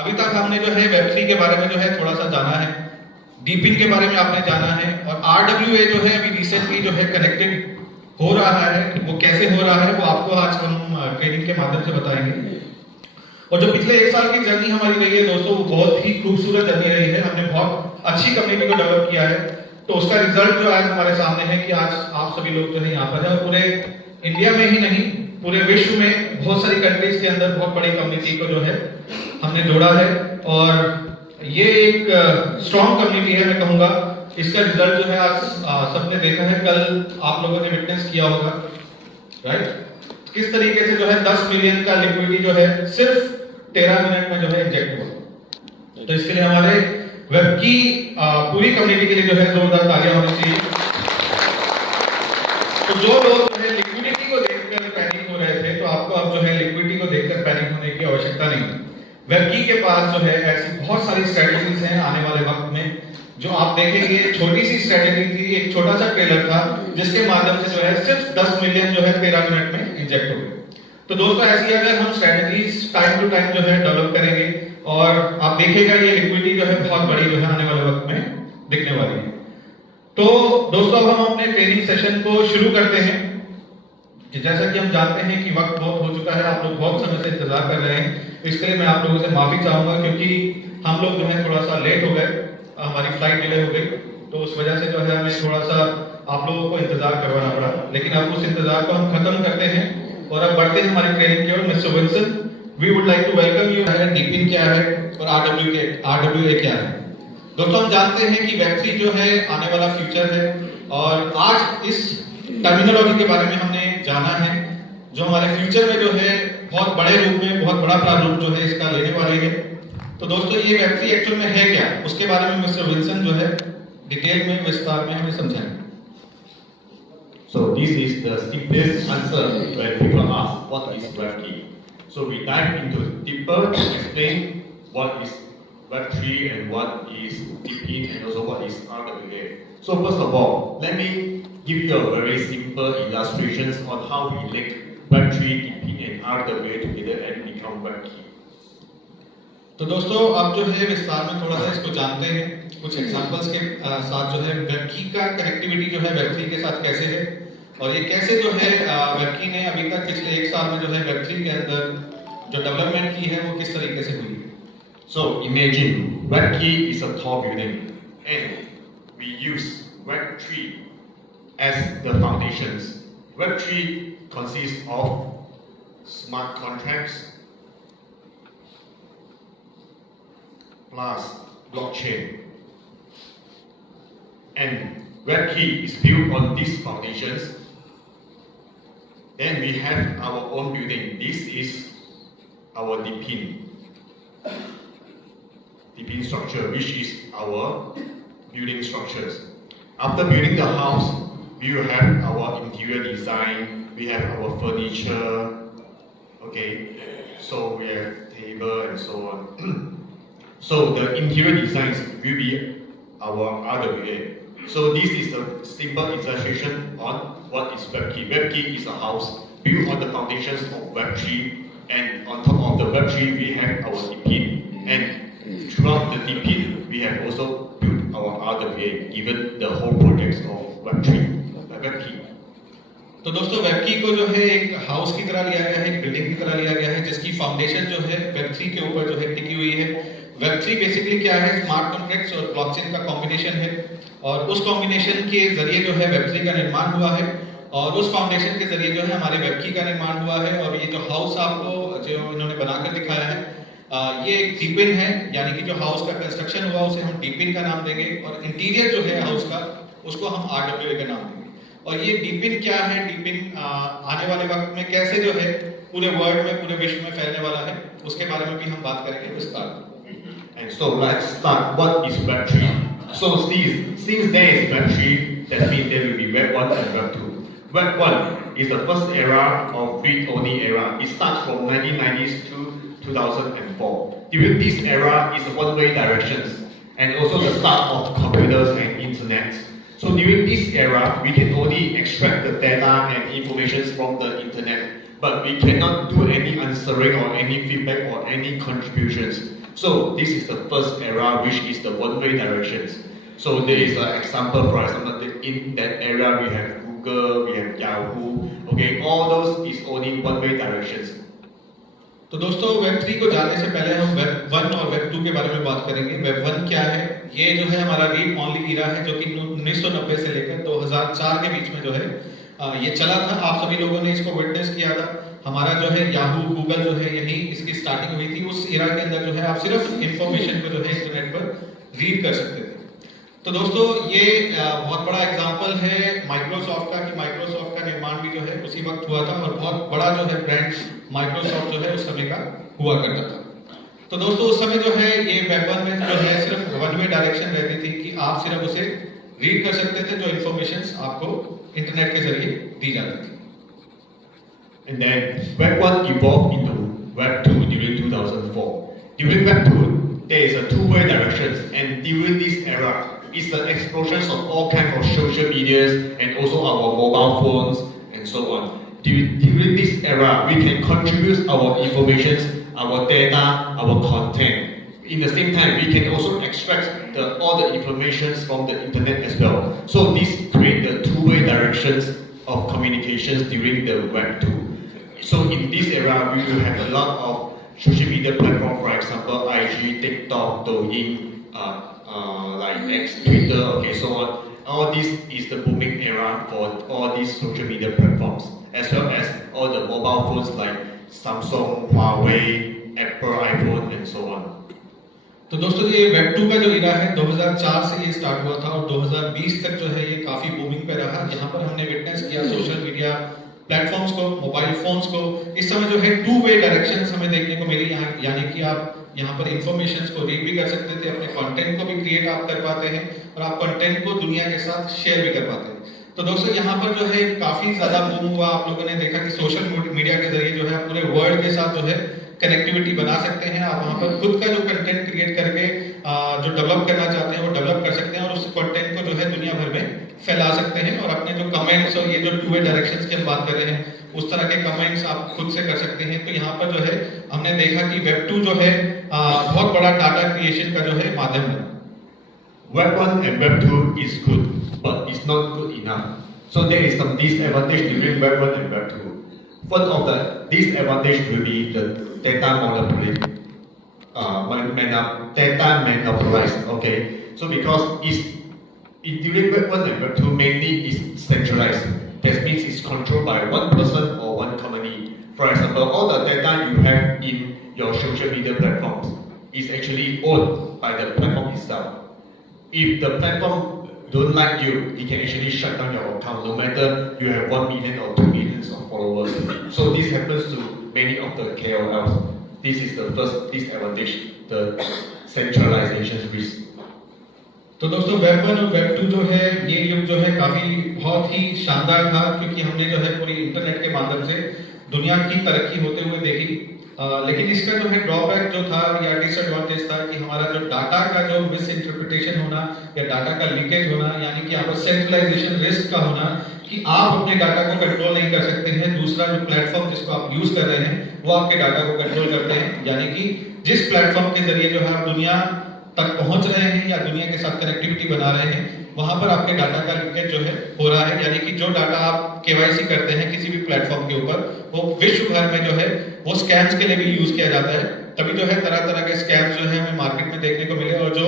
अभी तक हमने जो है वेब3 के बारे में जो है थोड़ा सा जाना है, डीपिन के बारे में आपने जाना है, और RWA जो है अभी रिसेंटली जो है कनेक्टेड हो रहा है, वो कैसे हो रहा है वो आपको आज हम ट्रेनिंग के माध्यम से बताएंगे। और जो पिछले 1 साल की जर्नी हमारी रही है दोस्तों, वो बहुत ही खूबसूरत जर्नी रही है। हमने बहुत अच्छी कम्युनिटी को डेवलप किया है, तो उसका रिजल्ट जो आज हमारे सामने है कि आज आप सभी लोग जो है यहाँ पर है, और पूरे इंडिया में ही नहीं पूरे विश्व में बहुत सारी कंट्रीज के अंदर बहुत बड़ी कम्युनिटी को जो है हमने जोड़ा है, और ये एक स्ट्रॉन्ग कम्युनिटी है मैं कहूँगा। इसका रिजल्ट जो है आज सबने देखा है, कल आप लोगों ने विटनेस किया होगा, राइट, किस तरीके से जो है 10 मिलियन का लिक्विडिटी जो है सिर्फ 13 मिनट में जो है इंजेक्ट हुआ। तो इसके लिए हमारे वेब की पूरी कम्युनिटी के लिए जो है जोरदार तालियां होनी चाहिए। तो जो लोग जो है लिक्विडिटी को देखकर पैनिक हो रहे थे, तो आपको अब जो है लिक्विडिटी को देखकर पैनिक होने की आवश्यकता नहीं। वेबकी के पास जो है ऐसी बहुत सारी स्ट्रेटेजीज हैं आने वाले वक्त में, जो आप देखेंगे। छोटी सी स्ट्रेटेजी थी, एक छोटा सा ट्रेलर था, जिसके माध्यम से जो है सिर्फ 10 मिलियन जो है 13 मिनट में इंजेक्ट हो गए। तो दोस्तों ऐसी अगर हम स्ट्रेटेजीज टाइम टू टाइम जो है डेवलप करेंगे, और आप देखिएगा ये लिक्विडिटी जो है बहुत बड़ी जो है आने वाले वक्त में दिखने वाली है। तो दोस्तों अब हम अपने ट्रेनिंग सेशन को शुरू करते हैं। जैसा कि हम जानते हैं कि वक्त बहुत हो चुका है, आप लोग बहुत समय से इंतजार कर रहे हैं, इसके लिए मैं आप लोगों से माफी चाहूंगा, क्योंकि हम लोग जो है थोड़ा सा लेट हो गए, हमारी फ्लाइट डिले हो गई, तो उस वजह से जो है हमें थोड़ा सा आप लोगों को इंतजार करवाना पड़ा। लेकिन अब उस इंतजार को हम खत्म करते हैं और अब बढ़ते हैं हमारी ट्रेनिंग की ओर। Mister Wilson, we would like to welcome you. डीपिन क्या है और RWA क्या है? दोस्तों हम जानते हैं कि वेब3 जो है आने वाला फ्यूचर है, और आज इस टर्मिनोलॉजी के बारे में हमने जाना है, जो हमारे फ्यूचर में जो है बहुत बड़े रूप में, बहुत बड़ा प्रारूप जो है इसका लेने वाले हैं। तो दोस्तों ये वेब3 एक्चुअल में है क्या, उसके बारे में मिस्टर विल्सन जो है डिटेल में, विस्तार में हमें समझाएंगे। So this is the simplest answer when people ask what is Web3. So we dive into deeper to explain what is Web3 and what is DeepIn and also what is RWA. So first of all, let me give you a very simple illustrations on how we link Web3, DeepIn and RWA together and become Web3. तो दोस्तों अब जो है विस्तार में थोड़ा सा इसको जानते हैं, कुछ एग्जांपल्स के साथ जो है वेब3 का कनेक्टिविटी जो है वेब3 के साथ कैसे है, और ये कैसे जो है वेब3 ने अभी तक पिछले 1 साल में जो है वेब3 के अंदर जो डेवलपमेंट की है वो किस तरीके से हुई। So imagine Web3 is a tall building and we use Web3 as the foundations. Web3 consists of smart contracts plus blockchain, and Web3 is built on these foundations. Then we have our own building. This is our DeepIn structure, which is our building structures. After building the house, we will have our interior design, we have our furniture, okay, so we have table and so on. So the interior designs will be our RWA. So this is a simple illustration on what is WebKey. WebKey is a house built on the foundations of Web3, and on top of the Web3 we have our DeepIn, and throughout the DeepIn we have also built our RWA, given the whole projects of Web3, WebKey. तो दोस्तों वेबकी को जो है एक house की तरह लिया गया है, एक बिल्डिंग की तरह लिया गया है, जिसकी फाउंडेशन जो है वेब3 के ऊपर जो है टिकी हुई है। वेब3 बेसिकली क्या है, स्मार्ट कॉन्ट्रैक्ट्स और ब्लॉकचेन का कॉम्बिनेशन है, और उस कॉम्बिनेशन के जरिए जो है वेब3 का निर्माण हुआ है, और उस फाउंडेशन के जरिए जो है हमारे वेबकी का निर्माण हुआ है। और ये जो हाउस आपको जो इन्होंने बनाकर दिखाया है, ये एक डीपिन है, यानी कि जो हाउस का कंस्ट्रक्शन हुआ उसे हम डीपिन का नाम देंगे, और इंटीरियर जो है हाउस का उसको हम RWA का नाम देंगे। और ये डीपिन क्या है, डीपिन आने वाले वक्त में कैसे जो है पूरे वर्ल्ड में, पूरे विश्व में फैलने वाला है, उसके बारे में भी हम बात करेंगे विस्तार। And so let's start. What is Web3? So since there is Web3, that means there will be Web1 and Web2. Web1 is the first era of read-only era. It starts from 1990s to 2004. During this era is one-way directions and also the start of computers and internet. So during this era, we can only extract the data and information from the internet, but we cannot do any answering or any feedback or any contributions. So this is the first era, which is the one-way directions. So there is an example, for example, in that area we have Google, we have Yahoo. Okay, all those is only one-way directions. तो दोस्तों web 3 को जानने से पहले हम web 1 और web 2 के बारे में बात करेंगे। वेब 1 क्या है? ये जो है हमारा रीड ओनली इरा है, जो कि 1990 से लेकर 2004 के बीच में जो है ये चला था। आप सभी लोगों ने इसको विटनेस किया था। हमारा जो है याहू, गूगल जो है, यही इसकी स्टार्टिंग हुई थी। उस इरा के अंदर जो है आप सिर्फ इंफॉर्मेशन को जो है इंटरनेट पर रीड कर सकते थे। तो दोस्तों ये बहुत बड़ा एग्जांपल है माइक्रोसॉफ्ट का, कि माइक्रोसॉफ्ट का निर्माण भी जो है उसी वक्त हुआ था और बहुत बड़ा जो है ब्रांड माइक्रोसॉफ्ट जो है उस समय का हुआ करता था। तो दोस्तों उस समय जो है ये वेब 1 में जो है सिर्फ वन वे डायरेक्शन रहती थी कि आप सिर्फ उसे रीड कर सकते थे, जो इंफॉर्मेशन आपको इंटरनेट के जरिए दी जाती थी। And then Web 1 evolved into Web 2 during 2004. During Web 2, there is a two-way directions, and during this era, it's the explosions of all kinds of social medias and also our mobile phones and so on. During this era, we can contribute our informations, our data, our content. In the same time, we can also extract all the informations from the internet as well. So this create the two-way directions of communications during the Web 2. So in this era, we will have a lot of social media platform, for example, IG, TikTok, Douyin, like X, Twitter, okay, so on. All this is the booming era for all these social media platforms, as well as all the mobile phones like Samsung, Huawei, Apple, iPhone, and so on. तो दोस्तों ये web 2 का जो इरा है 2004 से ये start हुआ था और 2020 तक जो है ये काफी बूमिंग पे रहा। यहाँ पर हमने विटनेस किया सोशल मीडिया प्लेटफॉर्म्स को, मोबाइल फोन्स को। इस समय जो है टू वे डायरेक्शंस हमें देखने को मिली यहाँ, यानी कि आप यहाँ पर इंफॉर्मेशन को रीड भी कर सकते थे, अपने कंटेंट को भी क्रिएट आप कर पाते हैं और आप कंटेंट को दुनिया के साथ शेयर भी कर पाते हैं। तो दोस्तों यहाँ पर जो है काफी ज्यादा बूम हुआ। आप लोगों ने देखा कि सोशल मीडिया के जरिए जो है आप पूरे वर्ल्ड के साथ जो है कनेक्टिविटी बना सकते हैं। आप वहाँ पर खुद का जो कंटेंट क्रिएट करके जो डेवलप करना चाहते हैं वो डेवलप कर सकते हैं और उस कंटेंट को जो है दुनिया भर में फैला सकते हैं। और अपने जो कमेंट्स और ये जो टू वे डायरेक्शंस की हम बात कर रहे हैं उस तरह के कमेंट्स आप खुद से कर सकते हैं। तो यहाँ पर जो है हमने देखा कि वेब 2 जो है बहुत बड़ा डाटा क्रिएशन का जो है माध्यम है। Web 1 and Web 2 is good, but it's not good enough. So there is some disadvantage during Web 1 and Web 2. One of the disadvantage will be the data monopoly. Data monopolized. Okay, so because during Web 1 and Web 2 mainly is centralized. That means it's controlled by one person or one company. For example, all the data you have in your social media platforms is actually owned by the platform itself. If the platform don't like you, it can actually shut down your account, no matter you have 1 million or 2 million of followers. So this happens to many of the KOLs. This is the first disadvantage, the centralization risk. तो दोस्तों web 1 और web 2 जो है ये युग जो है काफी बहुत ही शानदार था, क्योंकि हमने जो है पूरी इंटरनेट के माध्यम से दुनिया की तरक्की होते हुए देखी। लेकिन इसका जो है ड्रॉबैक जो था या डिसएडवांटेज था कि हमारा जो डाटा का जो मिस इंटरप्रिटेशन होना या डाटा का लीकेज होना, यानी कि यहाँ पर सेंट्रलाइजेशन रिस्क का होना कि आप अपने डाटा को कंट्रोल नहीं कर सकते हैं। दूसरा जो प्लेटफॉर्म जिसको आप यूज कर रहे हैं वो आपके डाटा को कंट्रोल करते हैं, यानी कि जिस प्लेटफॉर्म के जरिए जो है आप दुनिया तक पहुंच रहे हैं या दुनिया के साथ कनेक्टिविटी बना रहे हैं वहां पर आपके डाटा का लीकेज जो है हो रहा है। यानी कि जो डाटा आप केवाईसी करते हैं किसी भी प्लेटफॉर्म के ऊपर वो विश्व भर में जो है वो स्कैम्स के लिए भी यूज किया जाता है। तभी जो है तरह तरह के स्कैम्स जो है हमें मार्केट में देखने को मिले और जो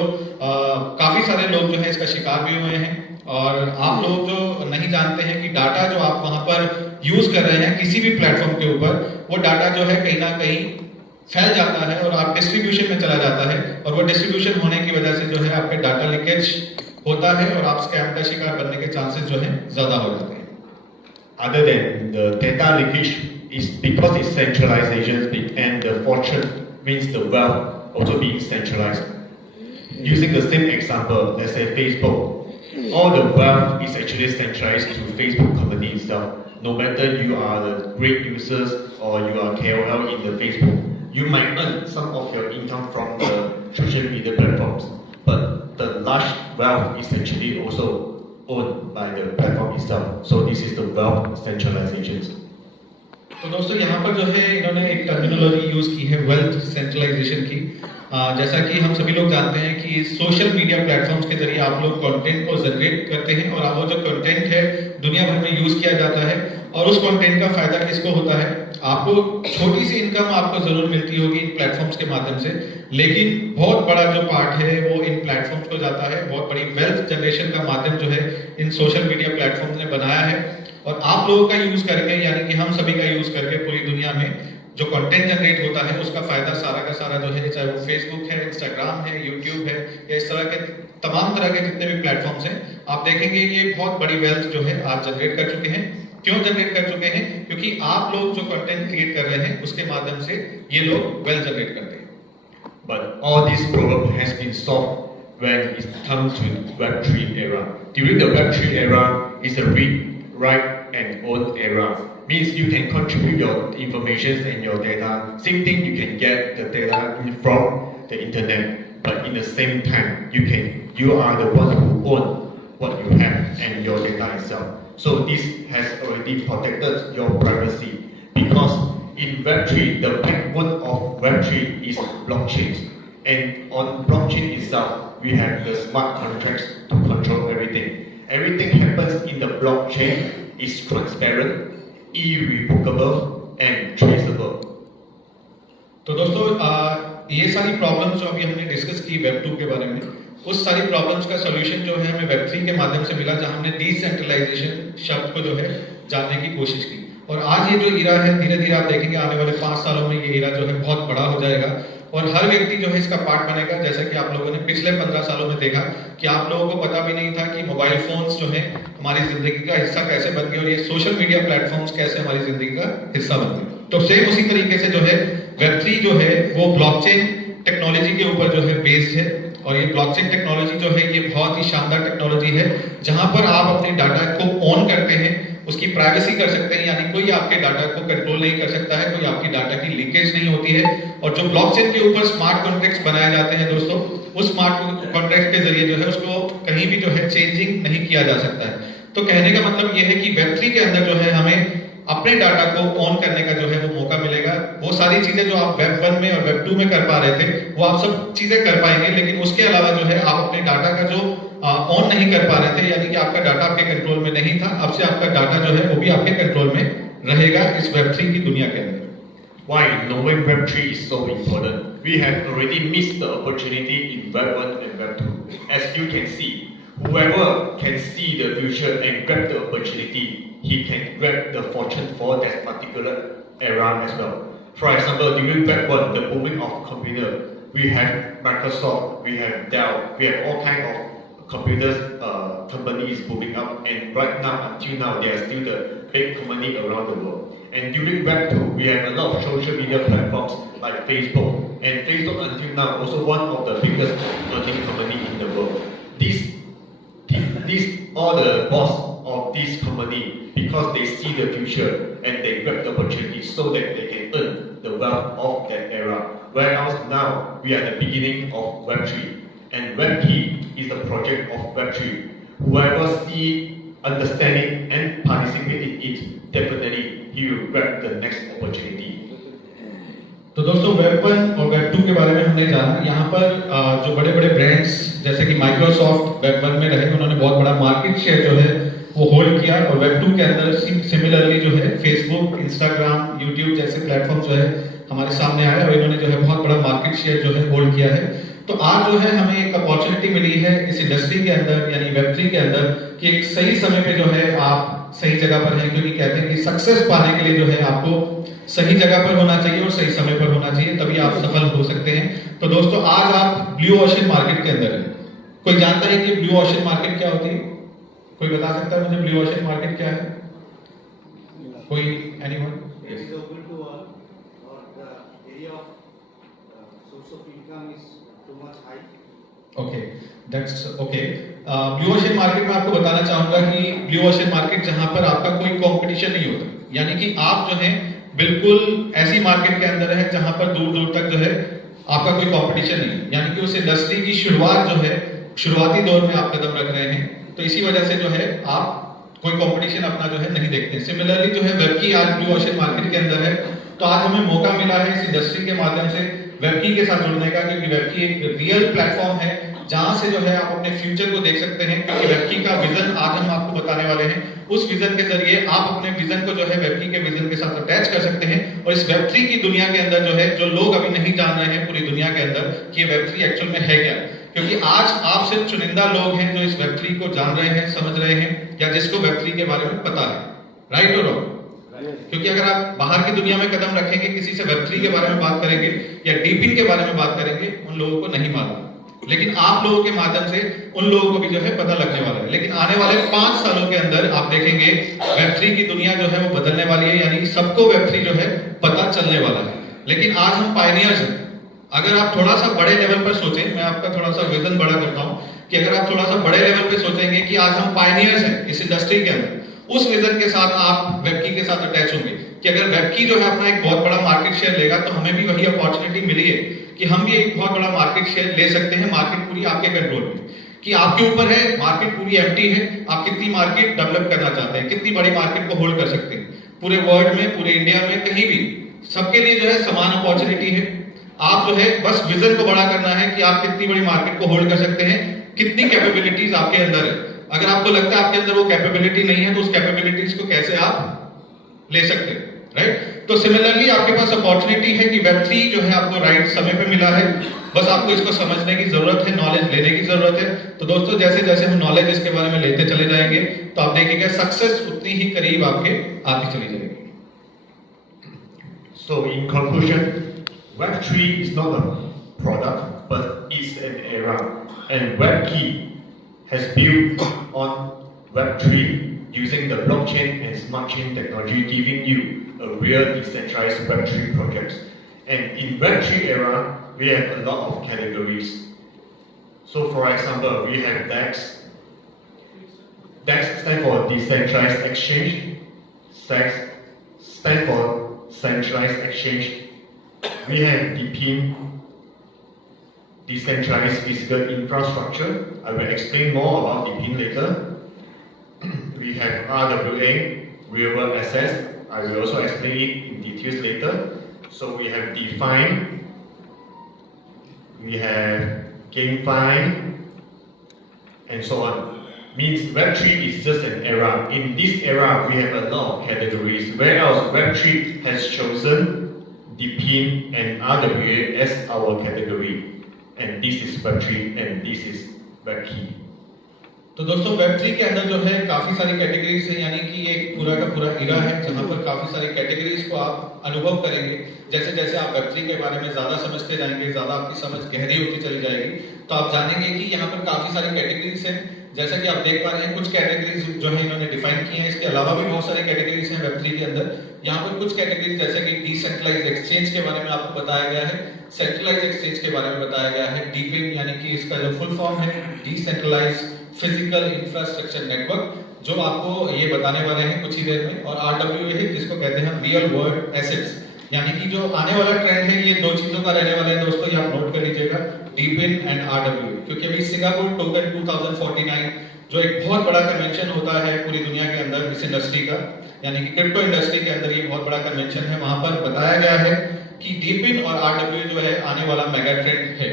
काफी सारे लोग जो है इसका शिकार भी हुए हैं। और आप लोग जो नहीं जानते हैं कि डाटा जो आप वहां पर यूज कर रहे हैं किसी भी प्लेटफॉर्म के ऊपर, वो डाटा जो है कहीं ना कहीं फैल जाता है और आप डिस्ट्रीब्यूशन में चला जाता है और वो डिस्ट्रीब्यूशन होने की वजह से जो है आपके डाटा लीकेज होता है और आप स्कैम का शिकार बनने के चांसेस जो है ज्यादा हो जाते हैं। Other than the data leakage, is because it's centralization and the fortune means the wealth also being centralized. Using the same example, let's say Facebook, all the wealth is actually centralized to Facebook company itself. No matter you are the great users or you are KOL in the Facebook, you might earn some of your income from the social media platforms, but the large wealth is actually also owned by the platform itself. So this is the wealth centralization. तो दोस्तों यहाँ पर जो है इन्होंने एक terminology use की है वेल्थ सेंट्रलाइजेशन की। जैसा कि हम सभी लोग जानते हैं कि सोशल मीडिया प्लेटफॉर्म्स के जरिए आप लोग कंटेंट को जनरेट करते हैं और वो जो कंटेंट है दुनिया भर में यूज किया जाता है और उस कंटेंट का फायदा किसको होता है? आपको छोटी सी इनकम आपको जरूर मिलती होगी इन प्लेटफॉर्म्स के माध्यम से, लेकिन बहुत बड़ा जो पार्ट है वो इन प्लेटफॉर्म्स को जाता है। बहुत बड़ी वेल्थ जनरेशन का माध्यम जो है इन सोशल मीडिया प्लेटफॉर्म्स ने बनाया है और आप लोगों का यूज करके यानी कि हम सभी का यूज करके पूरी दुनिया में जो कंटेंट जनरेट होता है उसका फायदा सारा का सारा जो है, चाहे वो फेसबुक है, इंस्टाग्राम है, यूट्यूब है या इस तरह के तमाम तरह के जितने भी प्लेटफॉर्म्स हैं, आप देखेंगे ये बहुत बड़ी वेल्थ जो है आप जनरेट कर चुके हैं। क्यों जनरेट कर चुके हैं? क्योंकि आप लोग जो कंटेंट क्रिएट कर रहे हैं उसके माध्यम से ये लोग वेल्थ जनरेट करते हैं। But all this problem has been solved when it comes to Web3 era. During the Web3 era is a read, write, and own era. Means you can contribute your information and your data. Same thing, you can get the data from the internet. But in the same time, you are the one who own what you have and your data itself. So this has already protected your privacy because in Web3, the backbone of Web3 is blockchain. And on blockchain itself, we have the smart contracts to control everything. Everything happens in the blockchain is transparent, irrevocable, and traceable. तो दोस्तों ये सारी problems जो अभी हमने discuss की web 2 के बारे में, उस सारी प्रॉब्लम्स का सॉल्यूशन जो है हमें वेब 3 के माध्यम से मिला, जहां हमने डिसेंट्रलाइजेशन शब्द को जो है जानने की कोशिश की। और आज ये जो ईरा है, धीरे धीरे आप देखेंगे आने वाले 5 सालों में ये ईरा जो है बहुत बड़ा हो जाएगा और हर व्यक्ति जो है इसका पार्ट बनेगा। जैसा कि आप लोगों ने पिछले 15 सालों में देखा कि आप लोगों को पता भी नहीं था कि मोबाइल फोन्स जो है हमारी जिंदगी का हिस्सा कैसे बन गए और ये सोशल मीडिया प्लेटफॉर्म्स कैसे हमारी जिंदगी का हिस्सा बन गए। तो सेम उसी तरीके से जो है वेब 3 जो है वो ब्लॉकचेन टेक्नोलॉजी के ऊपर जो है बेस्ड है और ये ब्लॉकचेन टेक्नोलॉजी जो है ये बहुत ही शानदार टेक्नोलॉजी है जहां पर आप अपने डाटा को ऑन करते हैं, उसकी प्राइवेसी कर सकते हैं, यानी कोई आपके डाटा को कंट्रोल नहीं कर सकता है, कोई आपकी डाटा की लीकेज नहीं होती है। और जो ब्लॉकचेन के ऊपर स्मार्ट कॉन्ट्रैक्ट्स बनाए जाते हैं दोस्तों, उस स्मार्ट कॉन्ट्रैक्ट के जरिए जो है उसको कहीं भी जो है चेंजिंग नहीं किया जा सकता है। तो कहने का मतलब ये है कि वेब 3 के अंदर जो है हमें अपने डाटा को ऑन करने का जो है वो मौका मिलेगा। वो सारी चीजें जो आप वेब 1 में और वेब 2 में कर पा रहे थे वो आप सब चीजें कर पाएंगे, लेकिन उसके अलावा जो है आप अपने डाटा का जो ऑन नहीं कर पा रहे थे, यानी कि आपका डाटा आपके कंट्रोल में नहीं था, अब से आपका डाटा जो है वो भी आपके कंट्रोल में रहेगा इस वेब 3 की दुनिया के अंदर। Why knowing Web3 is so important? We have already missed the opportunity in Web 1 and Web 2. As you can see, whoever can see the future and grab the opportunity, he can grab the fortune for that particular era as well. For example, during Web 1, the booming of computer, we have Microsoft, we have Dell, we have all kind of computers companies booming up, and right now, until now, they are still the big company around the world. And during Web 2, we have a lot of social media platforms like Facebook, and Facebook until now also one of the biggest earning company in the world. These are the boss of this company because they see the future and they grab the opportunity so that they can earn the wealth of that era. Whereas now we are at the beginning of Web 3, and Web 3 is a project of Web 3. Whoever see, understanding and participate in it, definitely he will grab the next opportunity. तो दोस्तों web 1 और web 2 के बारे में हमने जाना। यहाँ पर जो बड़े बड़े ब्रांड्स जैसे कि माइक्रोसॉफ्ट वेब 1 में रहे, उन्होंने बहुत बड़ा मार्केट शेयर जो है वो होल्ड किया और वेब 2 के अंदर सिमिलरली जो है फेसबुक, इंस्टाग्राम, यूट्यूब जैसे प्लेटफॉर्म जो है हमारे सामने आए और इन्होंने जो है बहुत बड़ा मार्केट शेयर जो है होल्ड किया है। तो आज जो है हमें एक अपॉर्चुनिटी मिली है इस इंडस्ट्री के अंदर यानी वेब 3 के अंदर कि एक सही समय पे जो है आप सही जगह पर हैं, क्योंकि कहते हैं कि सक्सेस पाने के लिए जो है आपको सही जगह पर होना चाहिए और सही समय पर होना चाहिए, तभी आप सफल हो सकते हैं। तो दोस्तों आज आप ब्लू ओशन मार्केट के अंदर हैं। कोई जानता है कि ब्लू ओशन मार्केट क्या होती है? कोई बता सकता है मुझे ब्लू ओशन मार्केट क्या है? कोई anyone? Okay, that's okay. Blue ocean market में आपको बताना चाहूंगा कि ब्लू ओशन मार्केट जहां पर आपका कोई कंपटीशन नहीं होता, यानी कि आप जो है बिल्कुल ऐसी मार्केट के अंदर है जहां पर दूर दूर तक जो है आपका कोई कंपटीशन नहीं है, यानी कि उस इंडस्ट्री की शुरुआत जो है शुरुआती दौर में आप कदम रख रहे हैं। तो इसी वजह से जो है आप कोई कंपटीशन अपना जो है नहीं देखते। सिमिलरली जो है वेबकी आज ब्लू ओशन मार्केट के अंदर है, तो आज हमें मौका मिला है इस इंडस्ट्री के माध्यम से वेबकी के साथ जुड़ने का, क्योंकि वेबकी एक रियल प्लेटफॉर्म है जहां से जो है आप अपने फ्यूचर को देख सकते हैं। क्योंकि वेबकी का विजन आज हम आपको बताने वाले हैं, उस विजन के जरिए आप अपने विजन को जो है वेबकी के विजन के साथ अटैच कर सकते हैं, और इस वेब3 की दुनिया के अंदर जो है, जो लोग अभी नहीं जान रहे हैं पूरी दुनिया के अंदर कि वेब3 एक्चुअल में है क्या, क्योंकि आज आप सिर्फ चुनिंदा लोग हैं जो इस वेब3 को जान रहे हैं, समझ रहे हैं, या जिसको वेब3 के बारे में पता है, राइट और रॉन्ग? क्योंकि अगर आप बाहर की दुनिया में कदम रखेंगे, किसी से वेब3 के बारे में बात करेंगे या डीपिन के बारे में बात करेंगे, उन लोगों को नहीं मालूम, लेकिन आप लोगों के माध्यम से उन लोगों को भी जो है पता लगने वाला है। लेकिन आने वाले 5 सालों के अंदर आप देखेंगे वेब3 की दुनिया जो है वो बदलने वाली है, यानी सबको वेब3 जो है पता चलने वाला है। लेकिन आज हम पायनियर्स हैं। अगर आप थोड़ा सा बड़े लेवल पर सोचें, मैं आपका थोड़ा सा विजन बड़ा करता हूं कि अगर आप थोड़ा सा बड़े लेवल पे सोचेंगे कि आज हम पायनियर्स हैं इस इंडस्ट्री के अंदर, उस विजन के साथ आप वेबकी के साथ अटैच होंगे कि अगर वेबकी जो है अपना एक बहुत बड़ा मार्केट शेयर लेगा, तो हमें भी वही अपॉर्चुनिटी मिली है कि हम भी एक बहुत बड़ा मार्केट शेयर ले सकते हैं। मार्केट पूरी आपके कंट्रोल में, कि आपके ऊपर है, मार्केट पूरी एम्प्टी है, आप कितनी मार्केट डेवलप करना चाहते हैं, कितनी बड़ी मार्केट को होल्ड कर सकते हैं पूरे वर्ल्ड में, पूरे इंडिया में, कहीं भी, सबके लिए जो है समान अपॉर्चुनिटी है। आप जो है बस विजन को बड़ा करना है कि आप कितनी बड़ी मार्केट को होल्ड कर सकते हैं, कितनी कैपेबिलिटीज आपके अंदर है। अगर आपको लगता है आपके अंदर वो कैपेबिलिटी नहीं है, तो उस कैपेबिलिटीज को कैसे आप ले सकते हैं, राइट? तो सिमिलरली आपके पास अपॉर्चुनिटी है कि वेब3 जो है आपको राइट समय पे मिला है, बस आपको इसको समझने की जरूरत है, नॉलेज लेने की जरूरत है। तो दोस्तों जैसे जैसे हम नॉलेज इसके बारे में लेते चले जाएंगे, तो आप देखेंगे सक्सेस उतनी ही करीब आपके आती चली जाएगी। So in conclusion, Web3 is not a product, but it's an era, and WebKey has built on Web3 using the blockchain and smart chain technology, giving you a real decentralized Web3 project. And in Web3 era, we have a lot of categories. So for example, we have DEX. DEX stands for Decentralized Exchange. SEX stands for Centralized Exchange. We have DePIN, Decentralized Physical Infrastructure. I will explain more about DePIN later. We have RWA, Real World Access. I will also explain it in details later. So we have DeFi, we have GameFi, and so on. Means Web3 is just an era. In this era, we have a lot of categories. Whereas Web3 has chosen DePIN and RWA as our category. And this is Web3 and this is WebKey. तो दोस्तों Web3 के अंदर जो है काफी सारी categories है, यानी कि एक पूरा का पूरा इरा है जहां पर काफी सारी कैटेगरीज को आप अनुभव करेंगे। जैसे जैसे आप वेब3 के बारे में ज्यादा समझते जाएंगे, ज्यादा आपकी समझ गहरी होती चली जाएगी, तो आप जानेंगे कि यहाँ पर काफी सारी कैटेगरीज हैं। जैसा कि आप देख पा रहे हैं, कुछ कैटेगरीज जो है इन्होंने डिफाइन की हैं, इसके अलावा भी बहुत सारी कैटेगरीज हैं वेब3 के अंदर। यहाँ पर कुछ कैटेगरीज जैसे कि डिसेंट्रलाइज्ड एक्सचेंज के बारे में आपको बताया गया है, सेंट्रलाइज्ड एक्सचेंज के बारे में बताया गया है, डीपिन यानी कि इसका जो फुल फॉर्म है डिसेंट्रलाइज्ड फिजिकल इंफ्रास्ट्रक्चर नेटवर्क, जो आपको ये बताने वाले हैं कुछ ही देर में, और RWA है जिसको कहते हैं रियल वर्ल्ड एसेट्स, यानी कि जो आने वाला ट्रेंड है ये 2 चीजों का रहने वाला है दोस्तों, ये आप नोट कर लीजिएगा, डीपिन एंड RWA। क्योंकि अभी सिंगापुर टोकन 2049 जो एक बहुत बड़ा कन्वेंशन होता है पूरी दुनिया के अंदर इस इंडस्ट्री का, यानी कि क्रिप्टो इंडस्ट्री के अंदर ये बहुत बड़ा कन्वेंशन है, वहां पर बताया गया है कि डीपिन और RWA जो है आने वाला मेगा ट्रेंड है।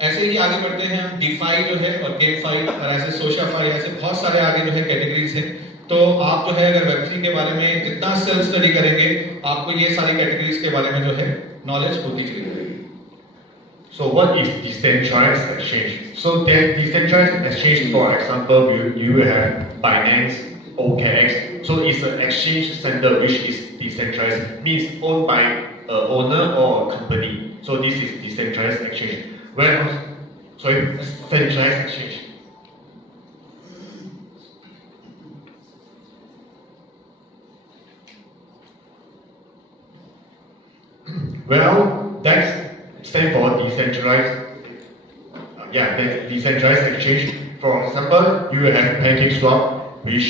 ऐसे ही आगे बढ़ते हैं हम, डीफाई जो है और गेमफाई और ऐसे सोशाफाई, ऐसे बहुत सारे आगे जो है कैटेगरीज हैं। तो आप जो है अगर वेब3 के बारे में जितना सेल्फ स्टडी करेंगे, आपको ये सारी कैटेगरीज के बारे में जो है नॉलेज होती चली जाएगी। So what is decentralized exchange? So that decentralized exchange, for example, you will have Binance, OKX. So it's an exchange center which is decentralized, means owned by an owner or a company. So this is decentralized exchange. Centralized exchange. Well, that stands for decentralized. The decentralized exchange. For example, you will have PancakeSwap, which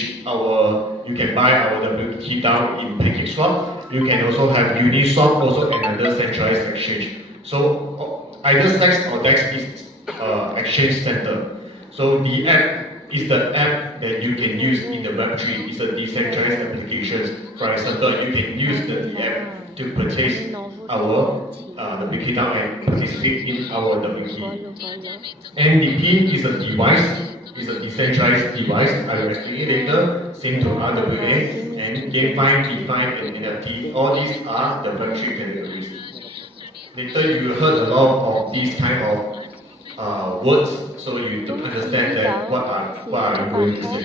you can buy our WT down in PancakeSwap. You can also have Uniswap, also another centralized exchange. So either SEX or DEX is exchange center. So the app is the app that you can use in the Web3. It's a decentralized application. For example, you can use the app to purchase our the Bikidao and participate in our WP. And DePIN is a device. It's a decentralized device. I will explain later. Same to RWA and GameFi, DeFi, and NFT. All these are the Web3 categories. Later, you heard a lot of these kind of words, so you don't understand that what are you going to say.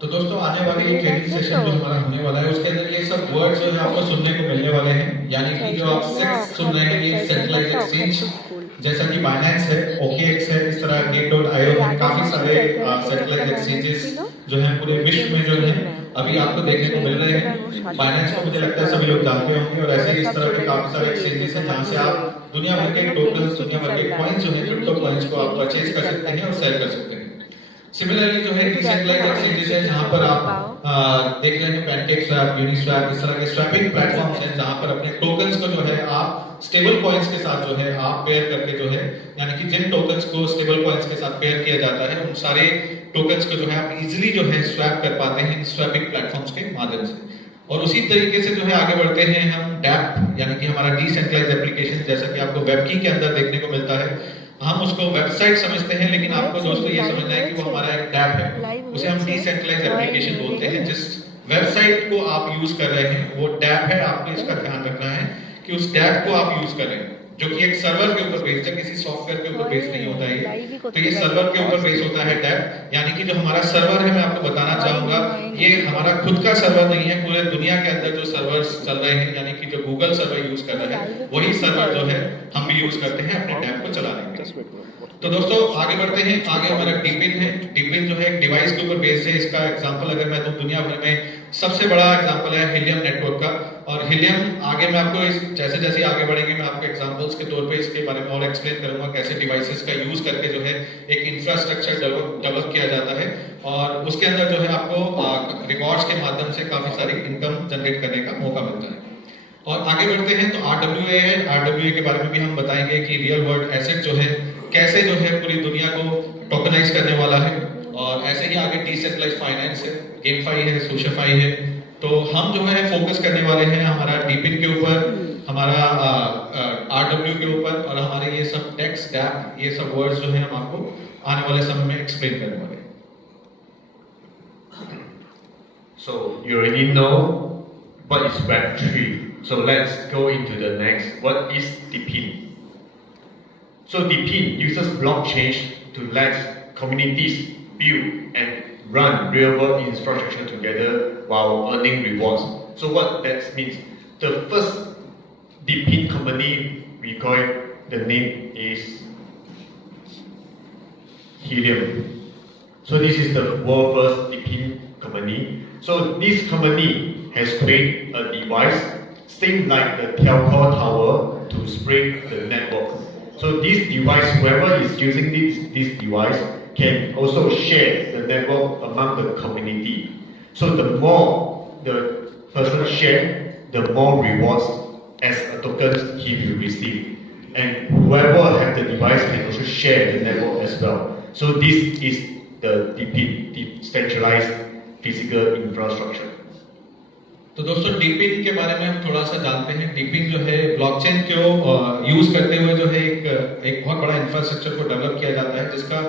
तो दोस्तों आने वाले ये training session जो हमारा होने वाला है उसके अंदर ये सब वर्ड्स जो है आपको सुनने को मिलने वाले हैं, यानी कि जो आप सेक्स सुन रहे हैं ये सेंट्रलाइज्ड एक्सचेंज जैसा कि बाइनेंस है, OKX है, इस तरह Gate.io है, काफी सारे सेंट्रलाइज्ड एक्सचेंजेस जो हैं पूरे विश्व में जो हैं अभी आपको देखने को मिल रहे हैं। बाइनेंस को मुझे लगता है सभी लोग जानते होंगे और ऐसे ही इस तरह के काफी सारे एक्सचेंजेस हैं जहां से आप दुनिया भर के टोकन्स, दुनिया भर के कॉइन्स जो हैं क्रिप्टो कॉइन्स को आप परचेज कर सकते हैं और सेल कर सकते हैं। सिमिलरली जो है डिसेंट्रलाइज्ड एक्सचेंजेस है जहां पर आप देख रहे हैं पैनकेकस्वैप, यूनिस्वैप, इस तरह के स्वैपिंग प्लेटफॉर्म्स हैं जहां पर अपने टोकन्स को जो है आप स्टेबल कॉइन्स के साथ जो है आप पेयर करके जो है, यानी कि जिन टोकन्स को स्टेबल कॉइन्स के साथ पेयर किया जाता है उन सारे टोकन्स को जो है आप इजीली जो है स्वैप कर पाते हैं इन स्वैपिंग प्लेटफॉर्म्स के माध्यम से। और उसी तरीके से जो है आगे बढ़ते हैं हम डैप, यानी कि हमारा डिसेंट्रलाइज्ड एप्लीकेशन जैसा कि आपको वेबकी के अंदर देखने को मिलता है। हम उसको वेबसाइट समझते हैं लेकिन आपको दोस्तों ये समझना है कि वो हमारा एक टैब है, उसे हम डिसेंट्रलाइज्ड एप्लीकेशन बोलते हैं। जिस वेबसाइट को आप यूज कर रहे हैं वो टैब है, आपको इसका ध्यान रखना है कि उस टैब को आप यूज करें जो कि एक सर्वर के ऊपर बेस्ड है, किसी सॉफ्टवेयर के ऊपर बेस्ड नहीं होता है। तो ये सर्वर के ऊपर बेस्ड होता है टैब, यानी कि जो हमारा सर्वर है मैं आपको बताना चाहूंगा ये हमारा खुद का सर्वर नहीं है, पूरे दुनिया के अंदर जो सर्वर्स चल रहे हैं यानी कि जो गूगल सर्वर यूज कर रहे हैं वही सर्वर जो है हम भी यूज करते हैं अपने टैब को चलाने के लिए। तो दोस्तों आगे बढ़ते हैं, आगे हमारा डीपिन है। डीपिन जो है एक डिवाइस के ऊपर बेस्ड है। इसका एग्जांपल अगर मैं दूं, दुनिया भर में सबसे बड़ा एग्जांपल है हीलियम नेटवर्क का। और हीलियम आगे मैं आपको जैसे जैसे आगे बढ़ेंगे मैं आपको एग्जांपल्स के तौर पे इसके बारे में और एक्सप्लेन करूंगा कैसे डिवाइसेस का यूज करके जो है एक इंफ्रास्ट्रक्चर डेवलप किया जाता है और उसके अंदर जो है आपको रिवॉर्ड्स के माध्यम से काफी सारी इनकम जनरेट करने का मौका मिलता है। और आगे बढ़ते हैं तो RWA है। RWA के बारे में भी हम बताएंगे कि रियल वर्ल्ड एसेट जो है कैसे जो है पूरी दुनिया को टोकनाइज करने वाला है। और ऐसे ही आगे डिसेंट्रलाइज्ड फाइनेंस है, गेमफाई है, सोशियोफाई है। तो हम जो है फोकस करने वाले हैं हमारा डीपिन के ऊपर, हमारा RW के ऊपर और हमारे ये सब टेक्स्ट डैप ये सब वर्ड्स जो है हम आपको आने वाले समय में एक्सप्लेन करने वाले हैं। So you already know what is Web3. So let's go into the next. What is DePIN? So DePIN uses blockchain to let communities build and run real-world infrastructure together while earning rewards. So what that means? The first DePIN company we call it, the name is Helium. So this is the world's first DePIN company. So this company has created a device same like the telco tower to spread the network. So this device, whoever is using this device can also share the network among the community. So the more the person share, the more rewards as a token he will receive. And whoever have the device can also share the network as well. So this is the decentralized physical infrastructure. तो दोस्तों डीपिन के बारे में हम थोड़ा सा जानते हैं। डीपिन जो है ब्लॉकचेन को यूज करते हुए जो है एक बहुत बड़ा इंफ्रास्ट्रक्चर को डेवलप किया जाता है, जिसका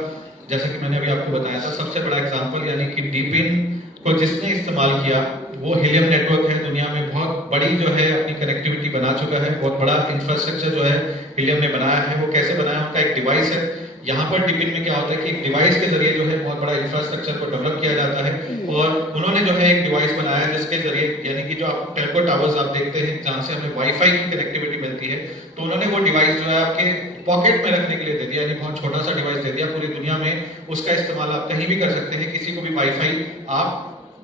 जैसा कि मैंने अभी आपको बताया था सबसे बड़ा एग्जांपल यानी कि डीपिन को जिसने इस्तेमाल किया वो हीलियम नेटवर्क है। दुनिया में बहुत बड़ी जो है अपनी कनेक्टिविटी बना चुका है, बहुत बड़ा इंफ्रास्ट्रक्चर जो है हीलियम ने बनाया है। वो कैसे बनाया, उनका एक डिवाइस है। यहाँ पर डीपिन में क्या होता है कि एक डिवाइस के जरिए जो है बहुत बड़ा इंफ्रास्ट्रक्चर को डेवलप किया जाता है और उन्होंने जो है एक डिवाइस बनाया है जिसके जरिए यानी कि जो आप टेलको टावर्स आप देखते हैं जहाँ से हमें वाईफाई की कनेक्टिविटी मिलती है, तो उन्होंने वो डिवाइस जो है आपके पॉकेट में रखने के लिए दे दिया, यानी बहुत छोटा सा डिवाइस दे दिया। पूरी दुनिया में उसका इस्तेमाल आप कहीं भी कर सकते हैं, किसी को भी वाईफाई आप